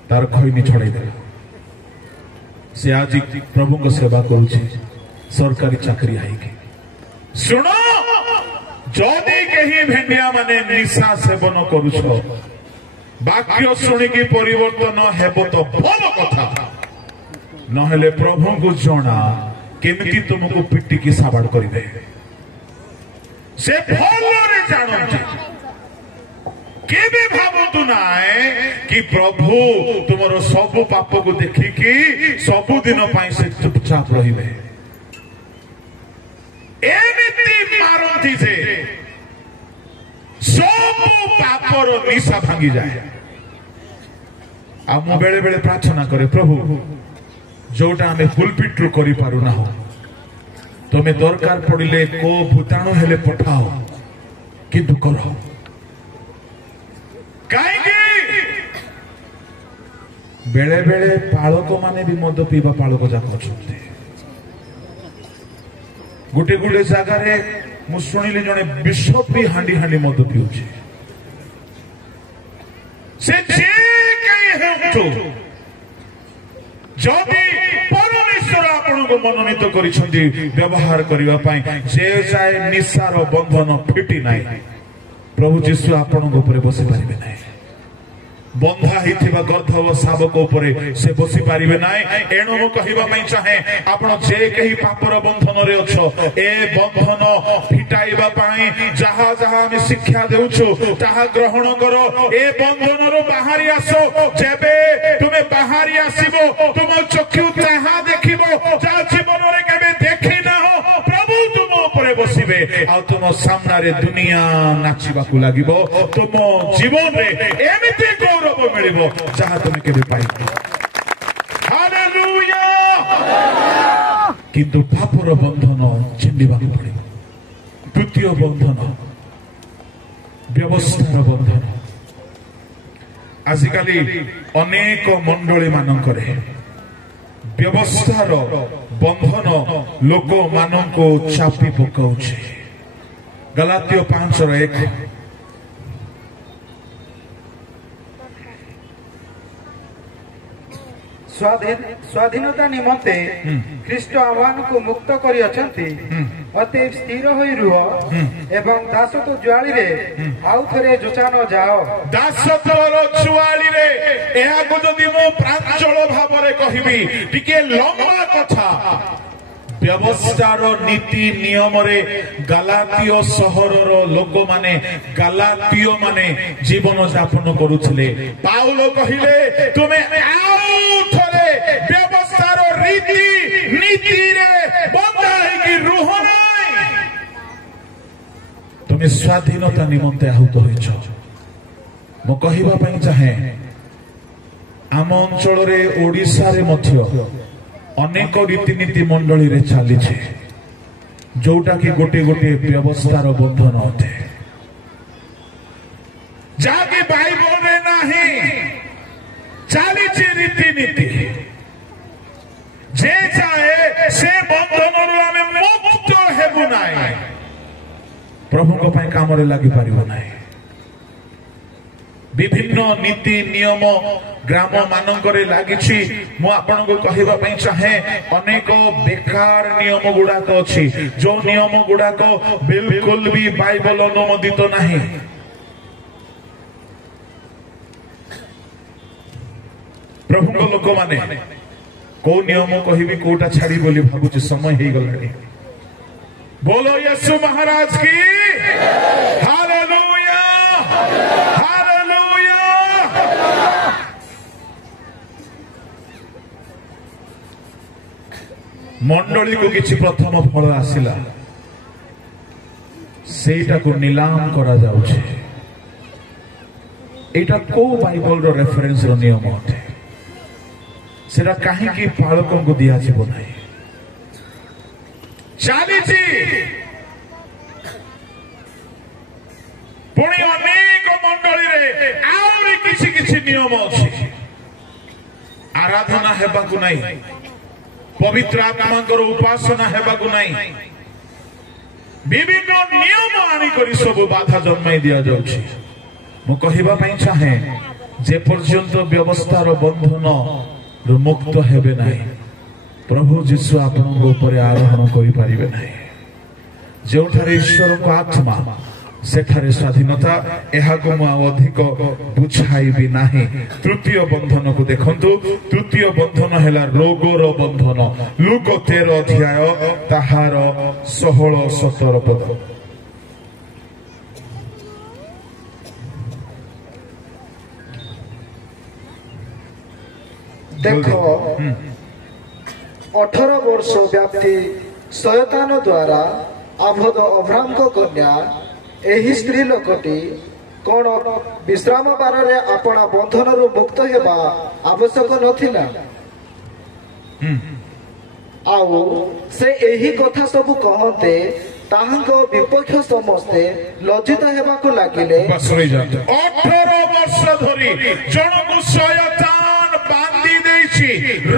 तार खइनी छड़ाई देला से आज प्रभु को सेवा करूछे सरकारी चाकरी आईके सुनो जदि कहीं भेंडिया माने निशा सेवन करुछ वाक्य शुणिकी परिवर्तन हेबो तो भल कथा नहेले प्रभु को जना केमिति तुमको पिट्टी की साबाड़ करिवे से भलरे जानंती केबे भाबतु नाए कि प्रभु तुमरो सब पाप को देखिकी सब दिन पाई से चुपचाप रहिबे एमिति मारंती जे सब पापर निशा भांगी जाए आ मु बेले बेले प्रार्थना करे प्रभु जोटा हमें पुलपिट रू करि पारु ना हो तुम्हें दरकार पड़िले को भूताणु हेले पठाओ किंतु करो बेले बेले पालक माने भी मद पीवा पालक जाक अछंती गोटे गोटे जगार मु शुणिली जड़े बिशप भी हांडी हांडी मद पिउछे से जे कहीं हेतु जदि परमेश्वर आपण को मनोनीत करिसंती व्यवहार करिवा पई जे जाय निसार बंधन फिटी नाही प्रभु जीशु आपण को ऊपर बसी पारिबे नाही बंधा हिथिबा गर्धव शावक उपरे से बसी पारिबे नाही एणु मु कहिबा पई चाहे आपण जे कही पापर बंधन रे अछो ए बंधन फिटाइबा पई जहा जहा हम शिक्षा देउछु ताहा ग्रहण करो ए बंधन रो बाहरी आसो जेबे तुमे बाहरी आसीबो तुम चक्षु ताहा देखिबो जा जीवन रे केबे देखि ना हो प्रभु तुम उपरे बसिबे आ तुम सामना रे दुनिया नाचिबा को लागिबो तुम जीवन रे एमिति गौरव मिलिबो जहा तुम केबे पाइबो हालेलुया किंतु पापर बंधन छिंडिबा पड़िबो द्वितीय बंधन व्यवस्थार बंधन आजिकाली अनेक मंडली मानकरे व्यवस्थार बंधन लोक माननको चापी पकाउछे गलातियो 5:1 स्वाधीनता निमंते ख्रीष्ट आह्वान को मुक्त करी अछंती अतएव स्थिर होई रुह एवं दासत्व ज्वाली रे आउ थरे जोचान जाओ दासत्वर ज्वाली रे एहा को जदि मो प्रांचल भाबरे कहिबी टिके लंबा कथा व्यवस्थार नीति नियम रे गलातियो सहरर लोक माने गलातियो माने जीवन यापन करुथिले पाउलो कहिले तुमे आउ थरे व्यवस्थार रीति नीति रे बंधाई की रुह नाही तुमे स्वाधीनता निमंते आहुत होइछ मो कहिबा पई चाहे आम अंचल रे ओडिसा रे मध्य अनेक रीतिनीति मंडली रे चली जोटा कि गोटे गोटे व्यवस्थार बंधन अटे जाके बाइबल रे नहीं चली रीतिनीति जे चाहे से बंधन मुक्त हेबु नाई प्रभु को काम लगी पार ना विभिन्न नीति नियम ग्राम मानकरे लागिछि मु आपन को कहिबा पई चाहे अनेक बेकार नियम गुडाक अछि जो नियम गुडाक बिल्कुल भी बाइबल अनुमोदित नाही प्रभु को लोक माने को नियम कहिबी कोटा छाड़ी बोली भाबुछि समय हे गलानी बोलो यीशु महाराज की हालेलुया मंडली को किछि प्रथम फल आसिला सेटा को नीलाम करा जाउछे एटा को बाइबल रो रेफरेंस रो नियम अटे सेटा काहे की पालकों को दिया छिबो नाही चालीछि पुणी अनेक मंडली रे आउरी किछि किछि नियम अछि आराधना हेबा को नाही पवित्र आत्मा उपासना हेबाकु नहीं विभिन्न नियम आनी करी सब बाधा जन्माई दिया जाउछि मु कहिबा पई चाहे जे पर्यंत व्यवस्थार बंधन मुक्त हेबे नाही प्रभु जीशु आपन ऊपर आरोहण करि परिबे नाही जोठारे ईश्वर को आत्मा सेठारे स्वाधीनता एहा को मु अधिक बुझाइबी नाही तृतीय बंधन को देखंतु तृतीय बंधन हैला रोगर बंधन लूक 13 अध्याय ताहार 16-17 पद देखो 18 वर्ष व्याप्ति शयतान द्वारा आबद्ध अब्राहम को कन्या एही स्त्री लोकटी कौन विश्राम बार रे अपना बंधन रु मुक्त हेबा आवश्यक नथिला आउ से एही कथा सब कहते ताहांको विपक्ष समस्ते लज्जित हेबा को लागिले 18 वर्ष धरी जणकु शयतान ବାନ୍ଧି ଦେଇଛି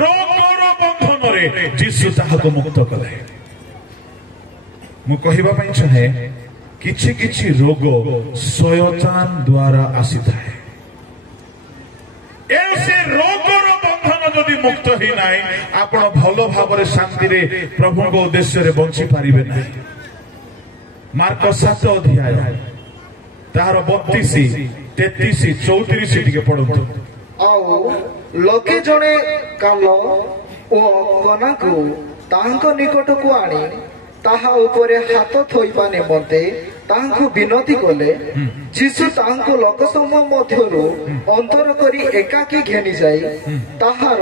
ରୋଗର ବନ୍ଧନରେ ଯୀଶୁ ତାହାକୁ ମୁକ୍ତ କଲେ। ମୁଁ କହିବା ପାଇଁ ଚାହେଁ କିଛି କିଛି ରୋଗ ଶୟତାନ ଦ୍ୱାରା ଆସିଥାଏ। ଏଣୁ ସେ ରୋଗର ବନ୍ଧନ ଯଦି ମୁକ୍ତ ହେଇନାହିଁ ଆପଣ ଭଲ ଭାବରେ ଶାନ୍ତିରେ ପ୍ରଭୁଙ୍କ ଉଦ୍ଦେଶ୍ୟରେ ବଞ୍ଚି ପାରିବେ ନାହିଁ। ମାର୍କ 7 ଅଧ୍ୟାୟ ତାହାର 32, 33, 34 ଟିକେ ପଢନ୍ତୁ। ଆଉ ଲୋକେ ଜଣେ କାଲ ଓ କନାକୁ ତାହାଙ୍କ ନିକଟକୁ ଆଣି ତାହା ଉପରେ ହାତ ଥୋଇବା ନିମନ୍ତେ ତାହାଙ୍କୁ ବିନତି କଲେ। ଯୀଶୁ ତାହାଙ୍କୁ ଲୋକ ସମୂହ ମଧ୍ୟରୁ ଅନ୍ତର କରି ଏକାକୀ ଘେନି ଯାଇ ତାହାର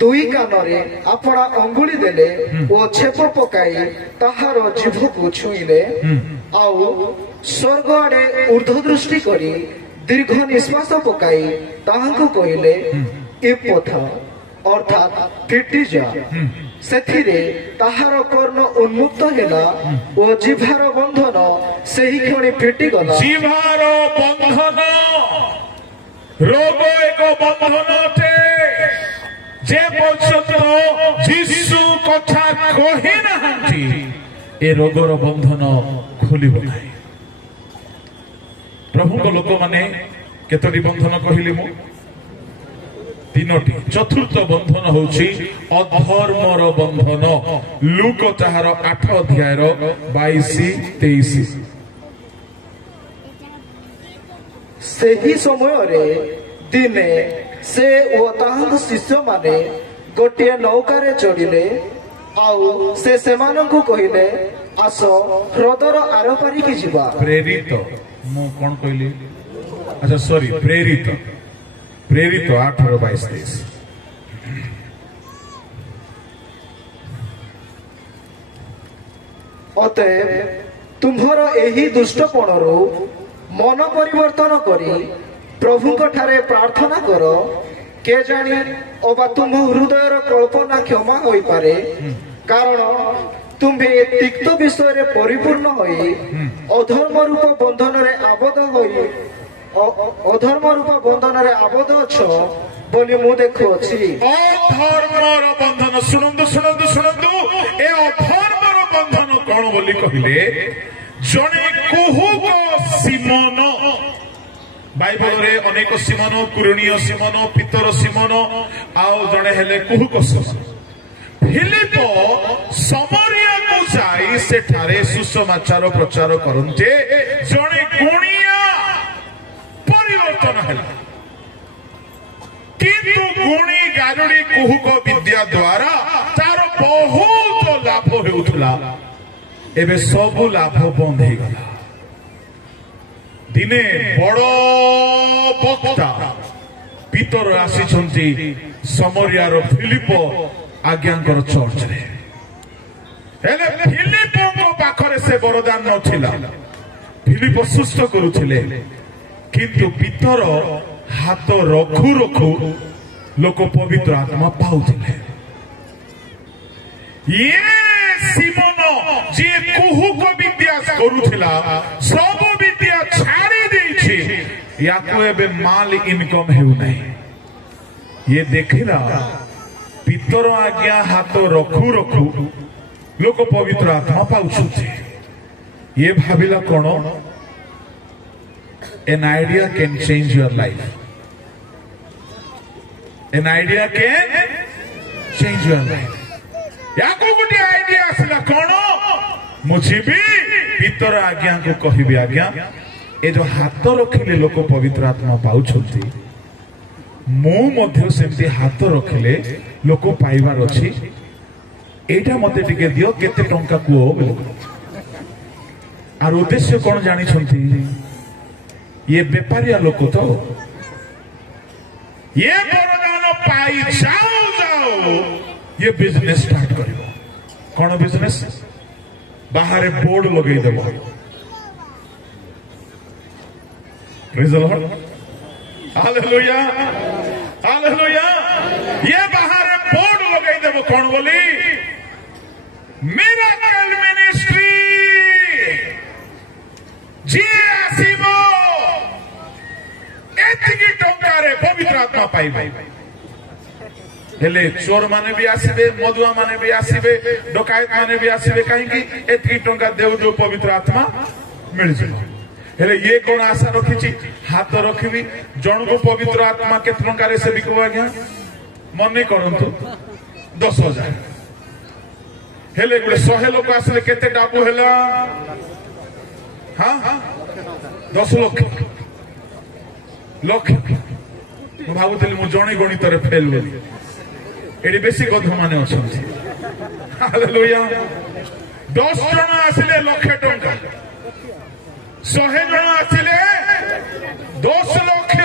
2 କାନରେ ଆପଣା ଅଙ୍ଗୁଳି ଦେଲେ ଓ ଛେପ ପକାଇ ତାହାର ଜିଭକୁ ଛୁଇଁଲେ। ଆଉ ସ୍ୱର୍ଗ ଆଡେ ଉର୍ଦ୍ଧ୍ୱ ଦୃଷ୍ଟି କରି ଦୀର୍ଘ ନିଶ୍ୱାସ ପକାଇ ତାହାଙ୍କୁ କହିଲେ, ଇପଥା ଅର୍ଥାତ୍ ଫିଟିଯା। ସେଥିରେ ତାହାର କର୍ଣ୍ଣ ଉନ୍ମୁକ୍ତ ହେଲା ଓ ଜିଭାର ବନ୍ଧନ ସେହି କ୍ଷଣି ଫିଟିଗଲା। ଜିଭାର ବନ୍ଧନ ରୋଗ ଏକ ବନ୍ଧନ ଅଟେ। ଯେ ପର୍ଯ୍ୟନ୍ତ ଯୀଶୁ କଥା କହି ନାହାନ୍ତି ଏ ରୋଗର ବନ୍ଧନ ଖୋଲିବ ନାହିଁ। ପ୍ରଭୁଙ୍କ ଲୋକମାନେ କେତୋଟି ବନ୍ଧନ କହିଲି ମୁଁ? 3ଟି। ଚତୁର୍ଥ ବନ୍ଧନ ହଉଛି ଅଧର୍ମର ବନ୍ଧନ। ଲୁକ ତାହାର 8 ଅଧ୍ୟାୟର 22, 23। ସେହି ସମୟରେ ଦିନେ ସେ ଓ ତାହାଙ୍କ ଶିଷ୍ୟମାନେ ଗୋଟିଏ ନୌକାରେ ଚଢ଼ିଲେ। ଆଉ ସେ ସେମାନଙ୍କୁ କହିଲେ, ଆସ ହ୍ରଦର ଆରପାରିକି ଯିବା। ପ୍ରେରିତ, ମୁଁ କଣ କହିଲି? ଆଚ୍ଛା ସରି, ପ୍ରେରିତ 8ର 22, 23। ଅତଏବ ତୁମ୍ଭର ଏହି ଦୁଷ୍ଟପଣରୁ ମନ ପରିବର୍ତ୍ତନ କରି ପ୍ରଭୁଙ୍କ ଠାରେ ପ୍ରାର୍ଥନା କର। କେଜାଣି ଅବା ତୁମ ହୃଦୟର କଳ୍ପନା କ୍ଷମା ହୋଇପାରେ। କାରଣ ତୁମ୍ଭେ ତିକ୍ତ ବିଷୟରେ ପରିପୂର୍ଣ୍ଣ ହୋଇ ଅଧର୍ମ ରୂପ ବନ୍ଧନରେ ଆବଦ୍ଧ ଅଛ ବୋଲି ମୁଁ ଦେଖୁଅଛି। ଅଧର୍ମର ବନ୍ଧନ, ଶୁଣନ୍ତୁ ଶୁଣନ୍ତୁ ଶୁଣନ୍ତୁ, ଏ ଅଧର୍ମର ବନ୍ଧନ କଣ ବୋଲି କହିଲେ? ଜଣେ କୁହୁକ ସିମନ, ବାଇବଲରେ ଅନେକ ସିମନ, କୁରଣୀୟ ସିମନ, ପିତର ସିମନ, ଆଉ ଜଣେ ହେଲେ କୁହୁକ ସିମନ। ଫିଲିପ ସମରିୟାକୁ ଯାଇ ସେଠାରେ ସୁସମାଚାର ପ୍ରଚାର କରନ୍ତେ ଜଣେ ଗୁଣିଆ ପରିବର୍ତ୍ତନ ହେଲା। କିନ୍ତୁ ଗୁଣି ଗାରୁଡି କୁହୁକ ବିଦ୍ୟା ଦ୍ୱାରା ତାର ବହୁତ ଲାଭ ହେଉଥିଲା। ଏବେ ସବୁ ଲାଭ ବନ୍ଦ ହେଇଗଲା। ଦିନେ ବଡ ବକ୍ତା ପିତର ଆସିଛନ୍ତି ସମରିୟାର ଫିଲିପ ଆଜ୍ଞାଙ୍କର ଚର୍ଚ୍ଚରେ। ହେଲେ ଫିଲିପଙ୍କ ପାଖରେ ସେ ବରଦାନ ନଥିଲା। ଫିଲିପ ସୁସ୍ଥ କରୁଥିଲେ, କିନ୍ତୁ ପିତର ହାତ ରଖୁ ରଖୁ ଲୋକ ପବିତ୍ର ଆତ୍ମା ପାଉଥିଲେ। ଇଏ ସିମନ ଯିଏ କୁହୁକ ବିଦ୍ୟା କରୁଥିଲା, ସବୁ ବିଦ୍ୟା ଛାଡ଼ି ଦେଇଛି। ୟାକୁ ଏବେ ମାଲ ଇନକମ ହେଉନାହିଁ। ଇଏ ଦେଖିଲା ପିତର ଆଜ୍ଞା ହାତ ରଖୁ ରଖୁ ଲୋକ ପବିତ୍ର ଆତ୍ମା ପାଉଛନ୍ତି। ଇଏ ଭାବିଲା କଣ? An idea can change your life. An idea can change your life. याको गोटे आइडिया आसला कौन? मुझे भी पितर आज्ञा को कहिबी, आज्ञा ए जो हाथ रखिले लोक पवित्र आत्मा पाउछंती, मु मध्य सेमती हाथ रखिले लोक पाइबार अछि। एटा मते टिके दियो, केते टंका कुओ बोले। आर उद्देश्य कौन जानी छंती? ये बेपारिया लोक तो ये वरदान पाई जाओ जाओ ये बिजनेस स्टार्ट करिबो। कौन बिजनेस? बाहर बोर्ड लगे देव। Praise the Lord, hallelujah hallelujah. ये बाहर बोर्ड लगे देव कौन बोली? मिरेकल मिनिस्ट्री जी आसीबो, एतिकी टंकारे पवित्र आत्मा पाइबो। हेले चोर माने भी आसबे मदुआ माने भी आसबे डकायत माने भी आसबे कहीं एति टंका देव देव पवित्र आत्मा मिल जाए हेले ये कौन आशा रखी हाथ रखी जन को पवित्र आत्मा के टंकार से बिकब आज्ञा मन करतु 10,000 हेले गोटे 100 लोक आसले केते डाकू है हाँ 10 लक्ष भावुली मु जड़े गणित फेल बोली ये बेसी गध मान अच्छा 10 जन आसिले 1,00,000 टंका 100 जन आसिले 10 लक्ष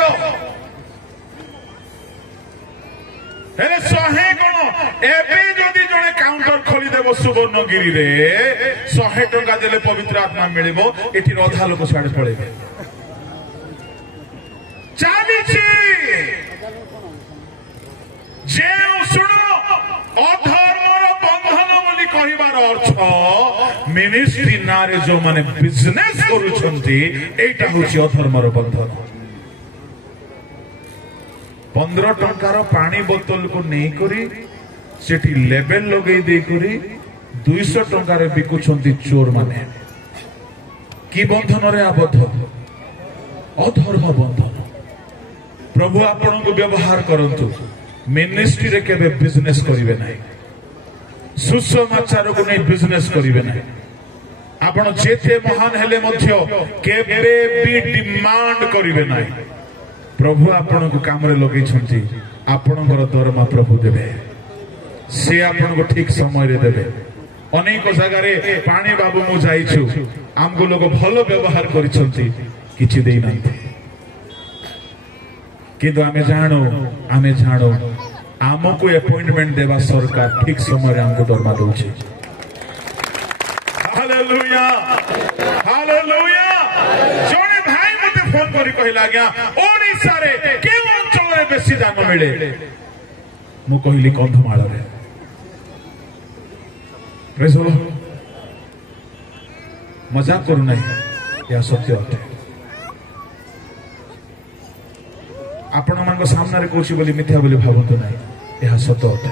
हेले 100 कौन एबे जदि जड़े काउंटर खोलीदेव सुवर्णगिरी रे 100 टंका देले पवित्र आत्मा मिलिबो एठी अधा लोक साड़े पड़ेबे चालीछि जे सुनो अधर्मर बंधन बोली कहिबार अर्थ मिनिस्ट्री नारे जो माने बिजनेस करूछंती एटा होची अधर्मर बंधन 15 टंकार पानी बोतल को नहीं करी सेठी लेबल लगे दे करी 200 टंकार बिकुछंती चोर माने की बंधन रे आबद्ध अधर्म बंधन प्रभु आपण को व्यवहार करंतु मिनिस्ट्री रे केबे बिजनेस करिवे नाही सुसमाचार को नहीं बिजनेस करिवे नाही आपण जेते महान हेले मध्य केबे भी डिमांड करिवे नाही प्रभु आपण को काम रे लगै छंती आपणकर दरमा प्रभु देबे से आपण को ठीक समय रे देबे अनेक जगह रे पानी बाबू मु जाइछु हमको लोग भलो व्यवहार करिसंती किछि देई नांती किंतु आमे जानो आमको अपॉइंटमेंट देवा सरकार ठीक समय हमको दरमा दउछि हालेलुया हालेलुया जोने भाई मते फोन करी कहला गया ओडिसा रे के अंचल रे बेसी दान मिले मु कहली कंधमाल रे प्रेज लो मजाक करू नहीं या सत्य अटे आपण मान सामने रे कहूँ बोली मिथ्या बोली भावतु ना यह सत अटे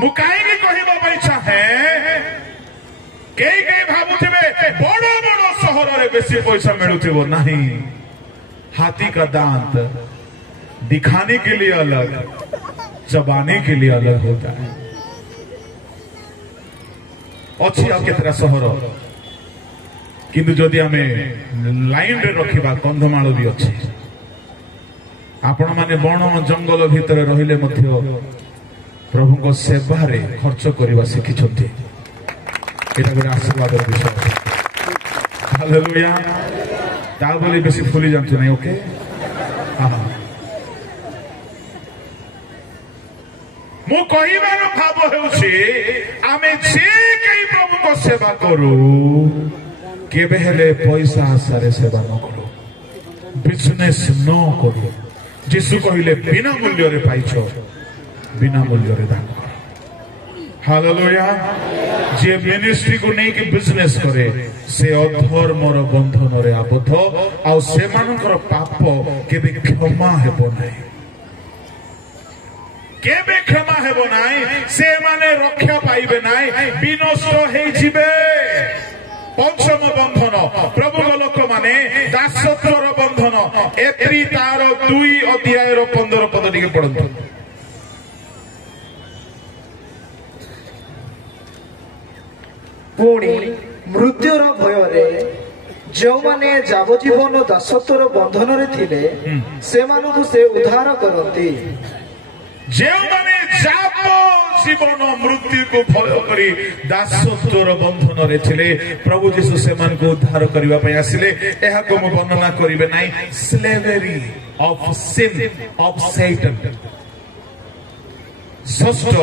मु कहीं इच्छा है कई भावुवे बड़ बड़ सहर रे बेसी पैसा मिलुथिबो नहीं हाथी का दांत दिखाने के लिए अलग चबाने के लिए अलग होता है अच्छी आ केतरा सहर किंतु जदि आमे लाइन रे रखिबा कंधमाल भी अच्छी आपण माने बण जंगल भितर रहिले मध्य प्रभु को सेवा रे खर्च करवा शिखिछंती एटा गोटे आशीर्वाद विषय हालेलुया ता बोली बेसी फुली जानते नहीं ओके हां मु कहिबार भाव हेउछि आमे जे कई प्रभु को सेवा करू केबे हेले पैसा आसारे सेवा न करू बिजनेस न करू यीशु कहिले बिना मूल्य रे पाइछो बिना मूल्य रे दान कर हालेलुया जे मिनिस्ट्री को नहीं कि बिजनेस करे से अधर्मर बंधन रे आबद्ध आ से मानकर पाप केबे क्षमा हेबो नाही केबे क्षमा हेबो नाही से माने रक्षा पाइबे नाही विनष्ट हे जिबे पंचम बंधन प्रभु लोक माने दासत्वर बंधन एप्री तार 2 अध्याय 15 पद टिके पढंतु पुणी मृत्युर भय जो माने जावजीवन दासत्वर बंधन रे थिले से मानकु से उद्धार करती जो माने जीवन मृत्यु को भय करी दासत्वर बंधन रे थिले प्रभु यीशु से मान को उद्धार करबा पय आसिले एहा को म वर्णना करिवे नाही slavery of sin of Satan षष्ठ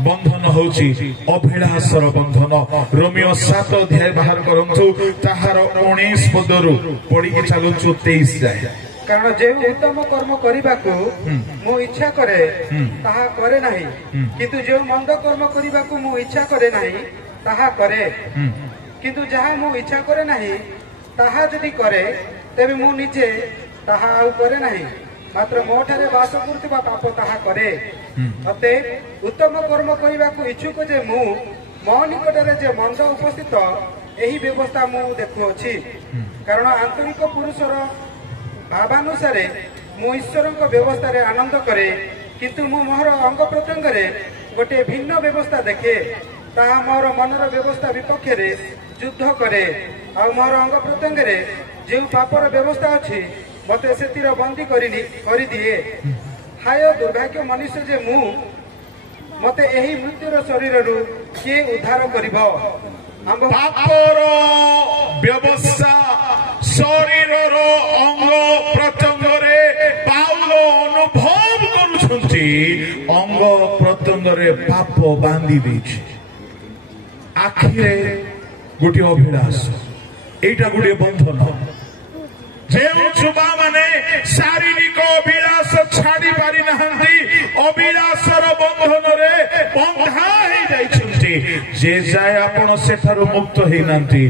बंधन होची अभिलाषर बंधन रोमियो 7 अध्याय बाहर करंतु ताहार 19 पदरु पढी के चालू 23 जाय कारण जे उत्तम कर्म करिबा को मो इच्छा करे ताहा करे नाही किंतु जे मंद कर्म करिबा को मो इच्छा करे नाही ताहा करे किंतु जहा मो इच्छा करे नाही ताहा यदि करे तबे मो निजे ताहा आउ करे नाही ମାତ୍ର ମୋ ଠାରେ ବାସ କରୁଥିବା ପାପ ତାହା କରେ। ଅତଏବ ଉତ୍ତମ କର୍ମ କରିବାକୁ ଇଚ୍ଛୁକ ଯେ ମୁଁ ମୋ ନିକଟରେ ଯେ ମନ୍ଦ ଉପସ୍ଥିତ ଏହି ବ୍ୟବସ୍ଥା ମୁଁ ଦେଖୁଅଛି। କାରଣ ଆନ୍ତରିକ ପୁରୁଷର ଭାବାନୁସାରେ ମୁଁ ଈଶ୍ୱରଙ୍କ ବ୍ୟବସ୍ଥାରେ ଆନନ୍ଦ କରେ, କିନ୍ତୁ ମୁଁ ମୋର ଅଙ୍ଗ ପ୍ରତ୍ୟଙ୍ଗରେ ଗୋଟିଏ ଭିନ୍ନ ବ୍ୟବସ୍ଥା ଦେଖେ। ତାହା ମୋର ମନର ବ୍ୟବସ୍ଥା ବିପକ୍ଷରେ ଯୁଦ୍ଧ କରେ, ଆଉ ମୋର ଅଙ୍ଗ ପ୍ରତ୍ୟଙ୍ଗରେ ଯେଉଁ ପାପର ବ୍ୟବସ୍ଥା ଅଛି ମତେ ସେଥିର ବନ୍ଦୀ କରିଦିଏ। ହାୟ ଦୁର୍ଭାଗ୍ୟ ମନୁଷ୍ୟ ଯେ ମୁଁ, ମତେ ଏହି ମୃତ୍ୟୁର ଶରୀରରୁ କିଏ ଉଦ୍ଧାର କରିବ? ପାପର ବ୍ୟବସ୍ଥା ଶରୀରର ଅଙ୍ଗ ପ୍ରତ୍ୟଙ୍ଗରେ ପାଉଲ ଅନୁଭବ କରୁଛନ୍ତି। ଅଙ୍ଗ ପ୍ରତ୍ୟଙ୍ଗରେ ପାପ ବାନ୍ଧି ଦେଇଛି। ଆଖିରେ ଗୋଟିଏ ଅଭିଳାଷ, ଏଇଟା ଗୋଟିଏ ବନ୍ଧନ। ଯେଉଁ ଯୁବାମାନେ ଶାରୀରିକ ଅଭିଳାଷ ଛାଡି ପାରିନାହାନ୍ତି, ଅଭିଳାଷର ବନ୍ଧନରେ ବନ୍ଧା ହେଇଯାଇଛନ୍ତି। ଯେ ଯାଏ ଆପଣ ସେଠାରୁ ମୁକ୍ତ ହେଇନାହାନ୍ତି,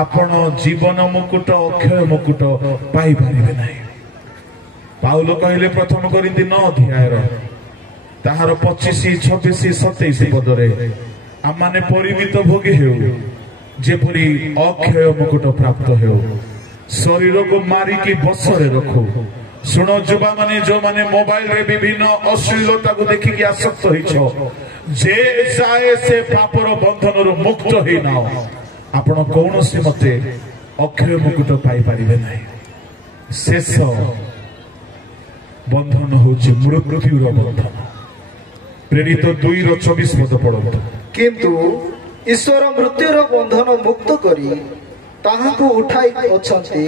ଆପଣ ଜୀବନ ମୁକୁଟ, ଅକ୍ଷୟ ମୁକୁଟ ପାଇପାରିବେ ନାହିଁ। ପାଉଲ କହିଲେ ପ୍ରଥମ କରିନ୍ତି 9 ଅଧ୍ୟାୟର ତାହାର 25, 26, 27 ପଦରେ, ଆମମାନେ ପରିମିତ ଭୋଗୀ ହେଉ, ଯେପରି ଅକ୍ଷୟ ମୁକୁଟ ପ୍ରାପ୍ତ ହେଉ। ଶରୀରକୁ ମାରିକି ବଶରେ ରଖୁ। ଶୁଣ ଯୁବାମାନେ, ଯୋଉମାନେ ମୋବାଇଲରେ ବିଭିନ୍ନ ଅଶ୍ଳୀଳତାକୁ ଦେଖିକି ଆସକ୍ତ ହେଇଛ, ଯେ ଯାଏ ସେ ପାପର ବନ୍ଧନରୁ ମୁକ୍ତ ହେଇନାଅ, ଆପଣ କୌଣସି ମତେ ଅକ୍ଷୟ ମୁକୁଟ ପାଇପାରିବେ ନାହିଁ। ଶେଷ ବନ୍ଧନ ହଉଛି ମୃତ୍ୟୁର ବନ୍ଧନ। ପ୍ରେରିତ 2:24 ପଦ ପଢନ୍ତୁ। କିନ୍ତୁ ଈଶ୍ୱର ମୃତ୍ୟୁର ବନ୍ଧନ ମୁକ୍ତ କରି ତାହାକୁ ଉଠାଇ ଅଛନ୍ତି,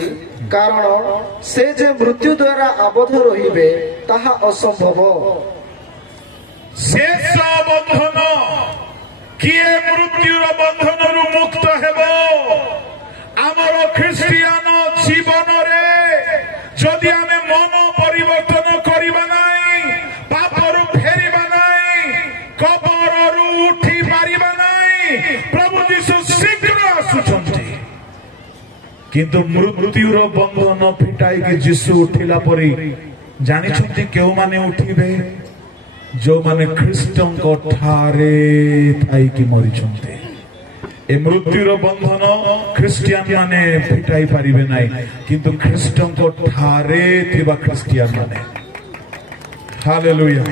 କାରଣ ସେ ଯେ ମୃତ୍ୟୁ ଦ୍ୱାରା ଆବଦ୍ଧ ରହିବେ ତାହା ଅସମ୍ଭବ। ଶେଷ ବନ୍ଧନ, କିଏ ମୃତ୍ୟୁର ବନ୍ଧନରୁ ମୁକ୍ତ ହେବ? ଆମର ଖ୍ରୀଷ୍ଟିଆନ ଜୀବନରେ ଯଦି ଆମେ ମନ ପରିବର୍ତ୍ତନ କରିବା ନାହିଁ, ପାପରୁ ଫେରିବା ନାହିଁ, କବରରୁ ଉଠି ପାରିବା ନାହିଁ, ପ୍ରଭୁ ଯୀଶୁ ଶୀଘ୍ର ଆସୁଛନ୍ତି। କିନ୍ତୁ ମୃତ୍ୟୁର ବନ୍ଧନ ଫିଟାଇକି ଯୀଶୁ ଉଠିଲା ପରେ ଜାଣିଛନ୍ତି କେଉଁମାନେ ଉଠିବେ? ଯୋଉମାନେ ଖ୍ରୀଷ୍ଟଙ୍କ ଠାରେ ଥାଇକି ମରିଛନ୍ତି। ଏ ମୃତ୍ୟୁର ବନ୍ଧନ ଖ୍ରୀଷ୍ଟିଆନ ମାନେ ଫିଟାଇ ପାରିବେ ନାହିଁ, କିନ୍ତୁ ଖ୍ରୀଷ୍ଟଙ୍କ ଠାରେ ଥିବା ଖ୍ରୀଷ୍ଟିଆନ ମାନେ। ହାଲେଲୁୟା।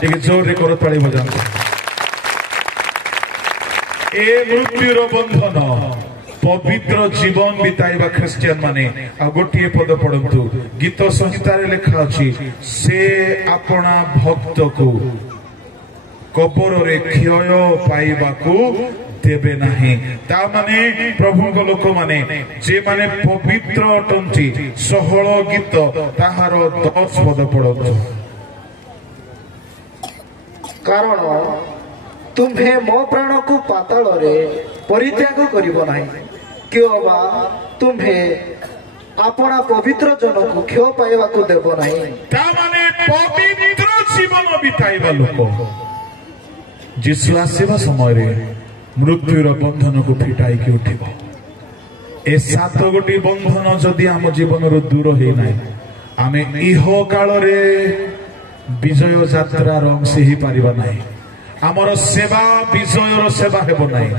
ଟିକେ ଜୋରରେ କରତାଳି ବଜାନ୍ତୁ। ଏ ମୃତ୍ୟୁର ବନ୍ଧନ ପବିତ୍ର ଜୀବନ ବିତାଇବା ଖ୍ରୀଷ୍ଟିଆନ ମାନେ। ଆଉ ଗୋଟିଏ ପଦ ପଢନ୍ତୁ, ଗୀତ ସଂହିତାରେ ଲେଖା ଅଛି, ସେ ଆପଣା ଭକ୍ତକୁ କବରରେ କ୍ଷୟ ପାଇବାକୁ ଦେବେ ନାହିଁ। ତା ମାନେ ପ୍ରଭୁଙ୍କ ଲୋକମାନେ ଯେମାନେ ପବିତ୍ର ଅଟନ୍ତି। 16 ଗୀତ ତାହାର 10 ପଦ ପଢନ୍ତୁ। କାରଣ ତୁମ୍ଭେ ମୋ ପ୍ରାଣକୁ ପାତାଳରେ ପରିତ୍ୟାଗ କରିବ ନାହିଁ, କିମ୍ବା ତୁମ୍ଭେ ଆପଣା ପବିତ୍ର ଜନକୁ କ୍ଷୟ ପାଇବାକୁ ଦେବ ନାହିଁ। ତାମାନେ ପବିତ୍ର ଜୀବନ ବିତାଇବା ଲୋକ ଯୀଶୁ ଆସିବା ସମୟରେ ମୃତ୍ୟୁର ବନ୍ଧନକୁ ଫିଟାଇକି ଉଠିବ। ଏ 7 ଗୋଟି ବନ୍ଧନ ଯଦି ଆମ ଜୀବନରୁ ଦୂର ହେଇନାହିଁ, ଆମେ ଇହ କାଳରେ ବିଜୟ ଯାତ୍ରାର ଅଂଶ ହେଇପାରିବା ନାହିଁ। ଆମର ସେବା ବିଜୟର ସେବା ହେବ ନାହିଁ।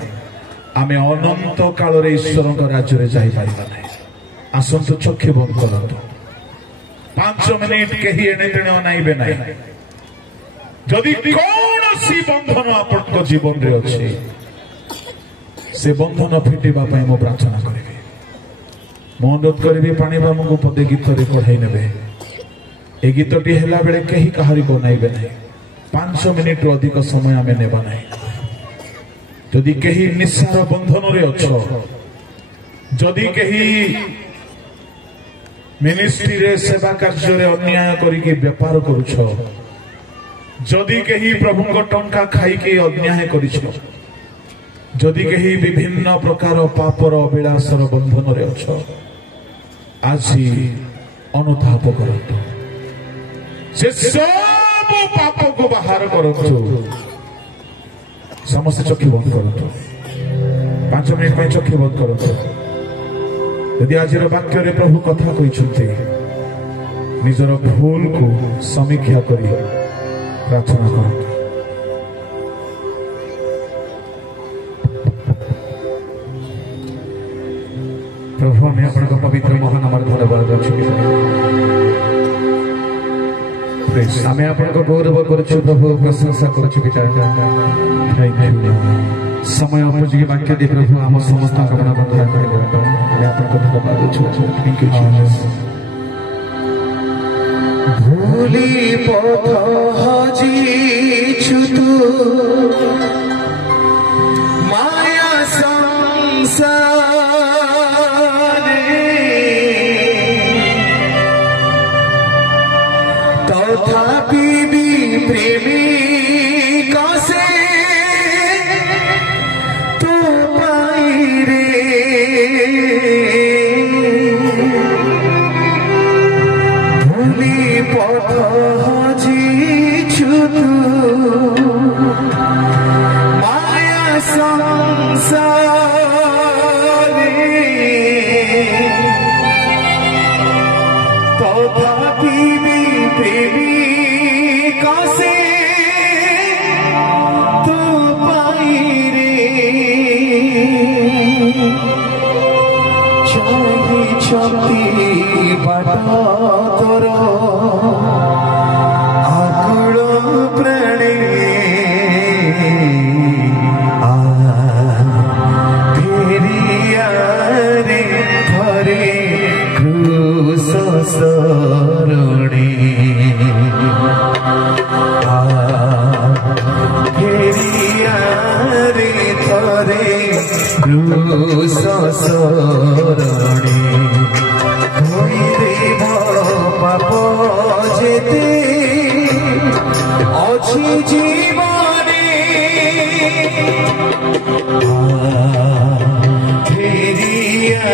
ଆମେ ଅନନ୍ତ କାଳରେ ଈଶ୍ୱରଙ୍କ ରାଜ୍ୟରେ ଯାଇପାରିବା ନାହିଁ। ଆସନ୍ତୁ ଚକ୍ଷୁ ବନ୍ଦ କରନ୍ତୁ। 5 ମିନିଟ କେହି ଏଣେ ତେଣେ ଅନାଇବେ ନାହିଁ। ଯଦି କୌଣସି ବନ୍ଧନ ଆପଣଙ୍କ ଜୀବନରେ ଅଛି, ସେ ବନ୍ଧନ ଫିଟିବା ପାଇଁ ମୁଁ ପ୍ରାର୍ଥନା କରିବି। ମୁଁ ଅନୁରୋଧ କରିବି ପାଣି ବାବୁଙ୍କୁ ପଦେ ଗୀତରେ ପଢାଇ ନେବେ। ଏ ଗୀତଟି ହେଲା ବେଳେ କେହି କାହାରିକୁ ଅନାଇବେ ନାହିଁ। 5 ମିନିଟରୁ ଅଧିକ ସମୟ ଆମେ ନେବା ନାହିଁ। ଯଦି କେହି ନିଶାର ବନ୍ଧନରେ ଅଛ, ଯଦି କେହି ମିନିଷ୍ଟ୍ରିରେ ସେବା କାର୍ଯ୍ୟରେ ଅନ୍ୟାୟ କରିକି ବେପାର କରୁଛ, ଯଦି କେହି ପ୍ରଭୁଙ୍କ ଟଙ୍କା ଖାଇକି ଅନ୍ୟାୟ କରିଛ, ଯଦି କେହି ବିଭିନ୍ନ ପ୍ରକାର ପାପର ଅଭିଳାଷର ବନ୍ଧନରେ ଅଛ, ଆଜି ଅନୁତାପ କରନ୍ତୁ। ସେ ସବୁ ପାପକୁ ବାହାର କରନ୍ତୁ। ସମସ୍ତେ ଚକ୍ଷୁ ବନ୍ଦ କରନ୍ତୁ। 5 ମିନିଟ ପାଇଁ ଚକ୍ଷୁ ବନ୍ଦ କରନ୍ତୁ। ଯଦି ଆଜିର ବାକ୍ୟରେ ପ୍ରଭୁ କଥା କହିଛନ୍ତି, निजर भूल को समीक्षा करी प्रार्थना करते। प्रभु आम आप पवित्र महान आम धन्यवाद आम आप गौरव करुँ प्रभु प्रशंसा करुँ पिता समय उपयोगी वाक्य दे प्रभु आम समस्त भूली पथ हजिछु तू माया संसारे तथापि भी प्रेमी कसे तो पाई रे भूली पथ हजिछु तू माया संसारे तथापि भी प्रेमी कसे तो पाई रे चाही छति बाट तोर आकुल प्राणे फेरिया रे थरे क्रूस शरणे फेरिया रे थरे क्रूस शरणे धोई देव पाप जेते अछि जीवने फेरिया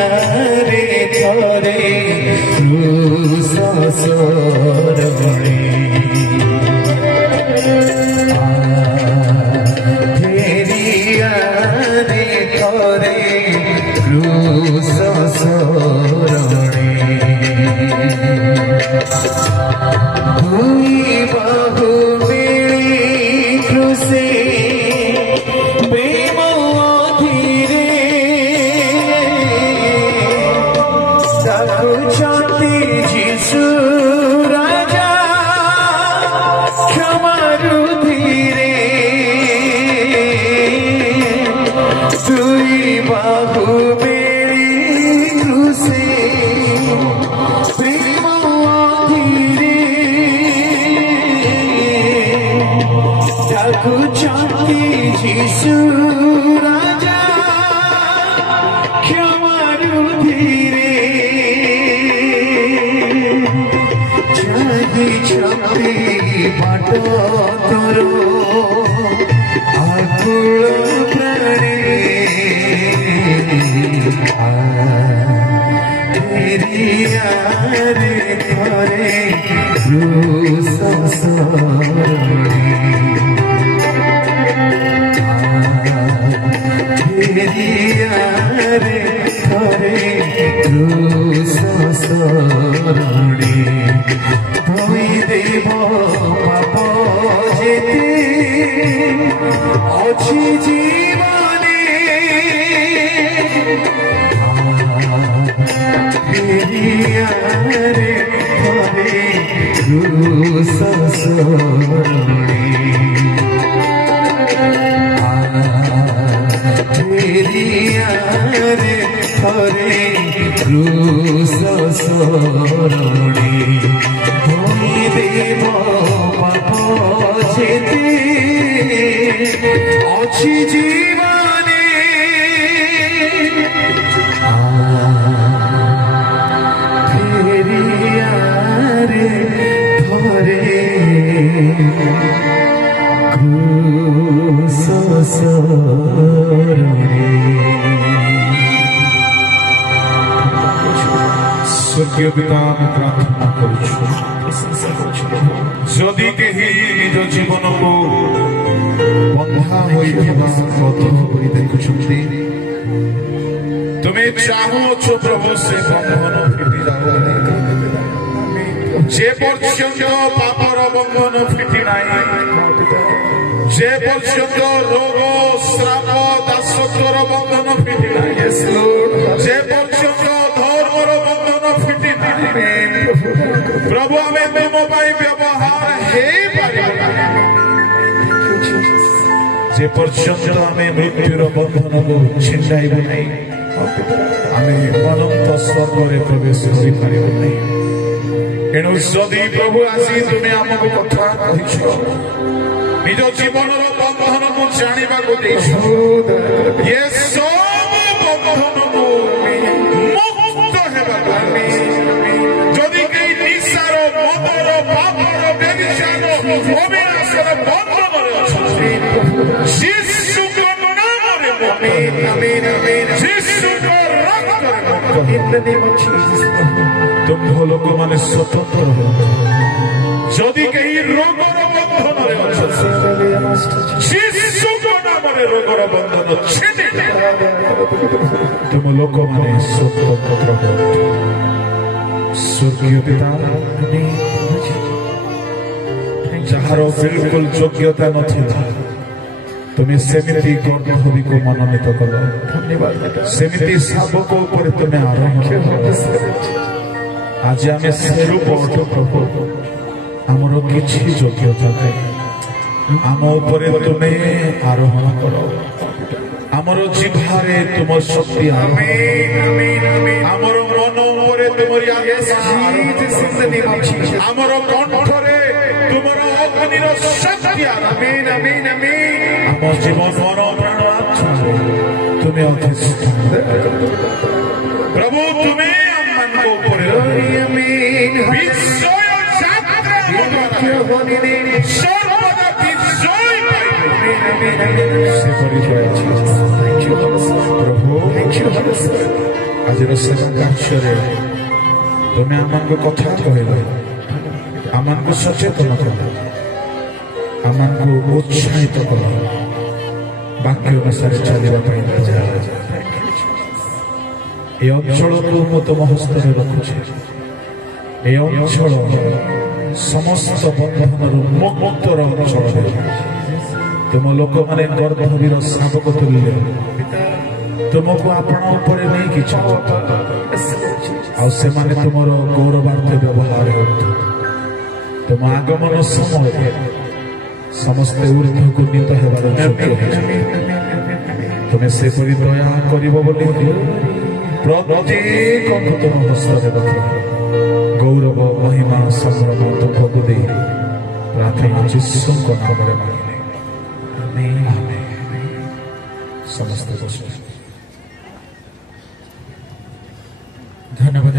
रे थरे क्रूस शरणे फेरिया रे थरे क्रूस शरणे दुई बाहु मिली क्रूसे प्रेम धीरे डाकुछंती जीशु राजा क्षमारु धीरे दुई बाहु मिली क्रूसे प्रेम धीरे डाकुछंती जीशु राजा क्षमारु धीरे चाही छति बाट तोर आकुल प्राणे फेरिया रे थरे क्रूस शरणे फेरिया रे थरे क्रूस शरणे धोई देव पाप जेते अछि जीवने फेरिया रे थरे क्रूस शरणे फेरिया रे थरे क्रूस शरणे धोई देव पाप जेते अछि जीवने फेरिया रे थरे क्रूस शरणे स्वर्गीय पिता प्रार्थना करुछु जदि केही निज जीवन को बंधा होइथिबा पथ होई देखुछन्ति तुम्हें चाहो छो प्रभु से बंधन फिटी जाओ যে পর্যন্ত পাপর বন্ধন ফিটি নাই, যে পর্যন্ত রোগ শ্রাপ দাসত্বর বন্ধন ফিটি নাই, যে পর্যন্ত ধর্মর বন্ধন ফিটি নাই, প্রভু আমি তুম পাই ব্যবহার ହେଇପାରିବ যে পর্যন্ত আমি মৃত্যুর বন্ধনକୁ ଛିଣ୍ଡାଇବୁ ନାହିଁ, ଆମେ ଅନନ୍ତ ସ୍ୱର୍ଗରେ ପ୍ରବେଶ କରିପାରିବୁ ନାହିଁ। ଏଣୁ ଯଦି ପ୍ରଭୁ ଆସି ତୁମେ ଆମକୁ କଥା କହିଛ, ନିଜ ଜୀବନର ବନ୍ଧନକୁ ଜାଣିବାକୁ ଦେଇଛ, ଏ ସବୁ ବନ୍ଧନକୁ ମୁକ୍ତ ହେବାକୁ, ଯଦି କେହି ନିଶାର ମଦର ପାପର ବ୍ୟଭିଚାର ଅବିନାଶର ବନ୍ଧନରେ ଅଛନ୍ତି, ଯୀଶୁଙ୍କ ନାମରେ ଯୀଶୁଙ୍କ ରକ୍ତରେ ତୁମ୍ଭ ଲୋକମାନେ ସ୍ୱତନ୍ତ୍ର ହୁଅନ୍ତୁ। ଯଦି କେହି ରୋଗର ବନ୍ଧନରେ ଅଛନ୍ତି, ଯୀଶୁଙ୍କ ନାମରେ ରୋଗର ବନ୍ଧନ ଛିଣ୍ଡି ତୁମ ଲୋକମାନେ ସ୍ୱତନ୍ତ୍ର ହୁଅନ୍ତୁ। ସ୍ୱର୍ଗୀୟ ପିତା, ଯାହାର ବିଲକୁଲ ଯୋଗ୍ୟତା ନଥିଲା, ତୁମେ ସେମିତି ଗର୍ଭବତୀକୁ ମନୋନୀତ କଲ, ସେମିତି ଶାବକ ଉପରେ ତୁମେ ଆରମ୍ଭ କଲ। ଆଜି ଆମେ ସେ ରୂପ ଅଟୁ ପ୍ରଭୁ, ଆମର କିଛି ଯୋଗ୍ୟତା ନାହିଁ, ଆମ ଉପରେ ତୁମେ ଆରୋହଣ କର, ଆମର ଜିହ୍ୱାରେ ତୁମ ଶକ୍ତି ଆରୋହଣ, ଆମର ମନ ଉପରେ ତୁମରି ଆମର କଣ୍ଠରେ ତୁମର ଅଗ୍ନିର ଶକ୍ତି ଆରୋହଣ, ଆମ ଜୀବନ ମନ ପ୍ରାଣ ଆତ୍ମାରେ ତୁମେ ଅଧିଷ୍ଠାନ ପ୍ରଭୁ, ତୁମେ ଆମମାନଙ୍କ ଉପରେ ବିଜୟ ଯାତ୍ରା ସର୍ବଦା ବିଜୟ ସେ ପରିଚୟ ପ୍ରଭୁ। ଆଜିର ସେବା କାର୍ଯ୍ୟରେ ତୁମେ ଆମମାନଙ୍କୁ କଥା କହିଲ, ଆମମାନଙ୍କୁ ସଚେତନ କଲ, ଆମମାନଙ୍କୁ ଉତ୍ସାହିତ କଲ, ବାକ୍ୟ ଅନୁସାରେ ଚାଲିବା ପାଇଁ। ଏ ଅଞ୍ଚଳକୁ ମୁଁ ତୁମ ହସ୍ତରେ ରଖୁଛି। ଏ ଅଞ୍ଚଳ ସମସ୍ତ ବନ୍ଧନରୁ ମୁକ୍ତର ଅଞ୍ଚଳରେ ତୁମ ଲୋକମାନେ ଗର୍ଭବତୀର ଶାବକ ତୁଲ୍ୟ ତୁମକୁ ଆପଣ ଉପରେ ନେଇକି ଆଉ ସେମାନେ ତୁମର ଗୌରବାର୍ଥ ବ୍ୟବହାର କରନ୍ତୁ। ତୁମ ଆଗମନ ସମୟରେ ସମସ୍ତେ ଊର୍ଦ୍ଧ୍ୱକୁ ଉନ୍ନୀତ ହେବାର ଯୋଗ୍ୟ ହୋଇଛନ୍ତି। ତୁମେ ସେପରି ଦୟା କରିବ ବୋଲି ପ୍ରତ୍ୟେକଙ୍କୁ ତୁମ ହସ୍ତରେ ରଖ। ଗୌରବ ମହିମା ସଂଗ୍ରାମ ତୁମକୁ ଦେଇ ପ୍ରାର୍ଥନା ଯୀଶୁଙ୍କ ନାମରେ ମାଗିଲେ, ସମସ୍ତେ ଧନ୍ୟବାଦ।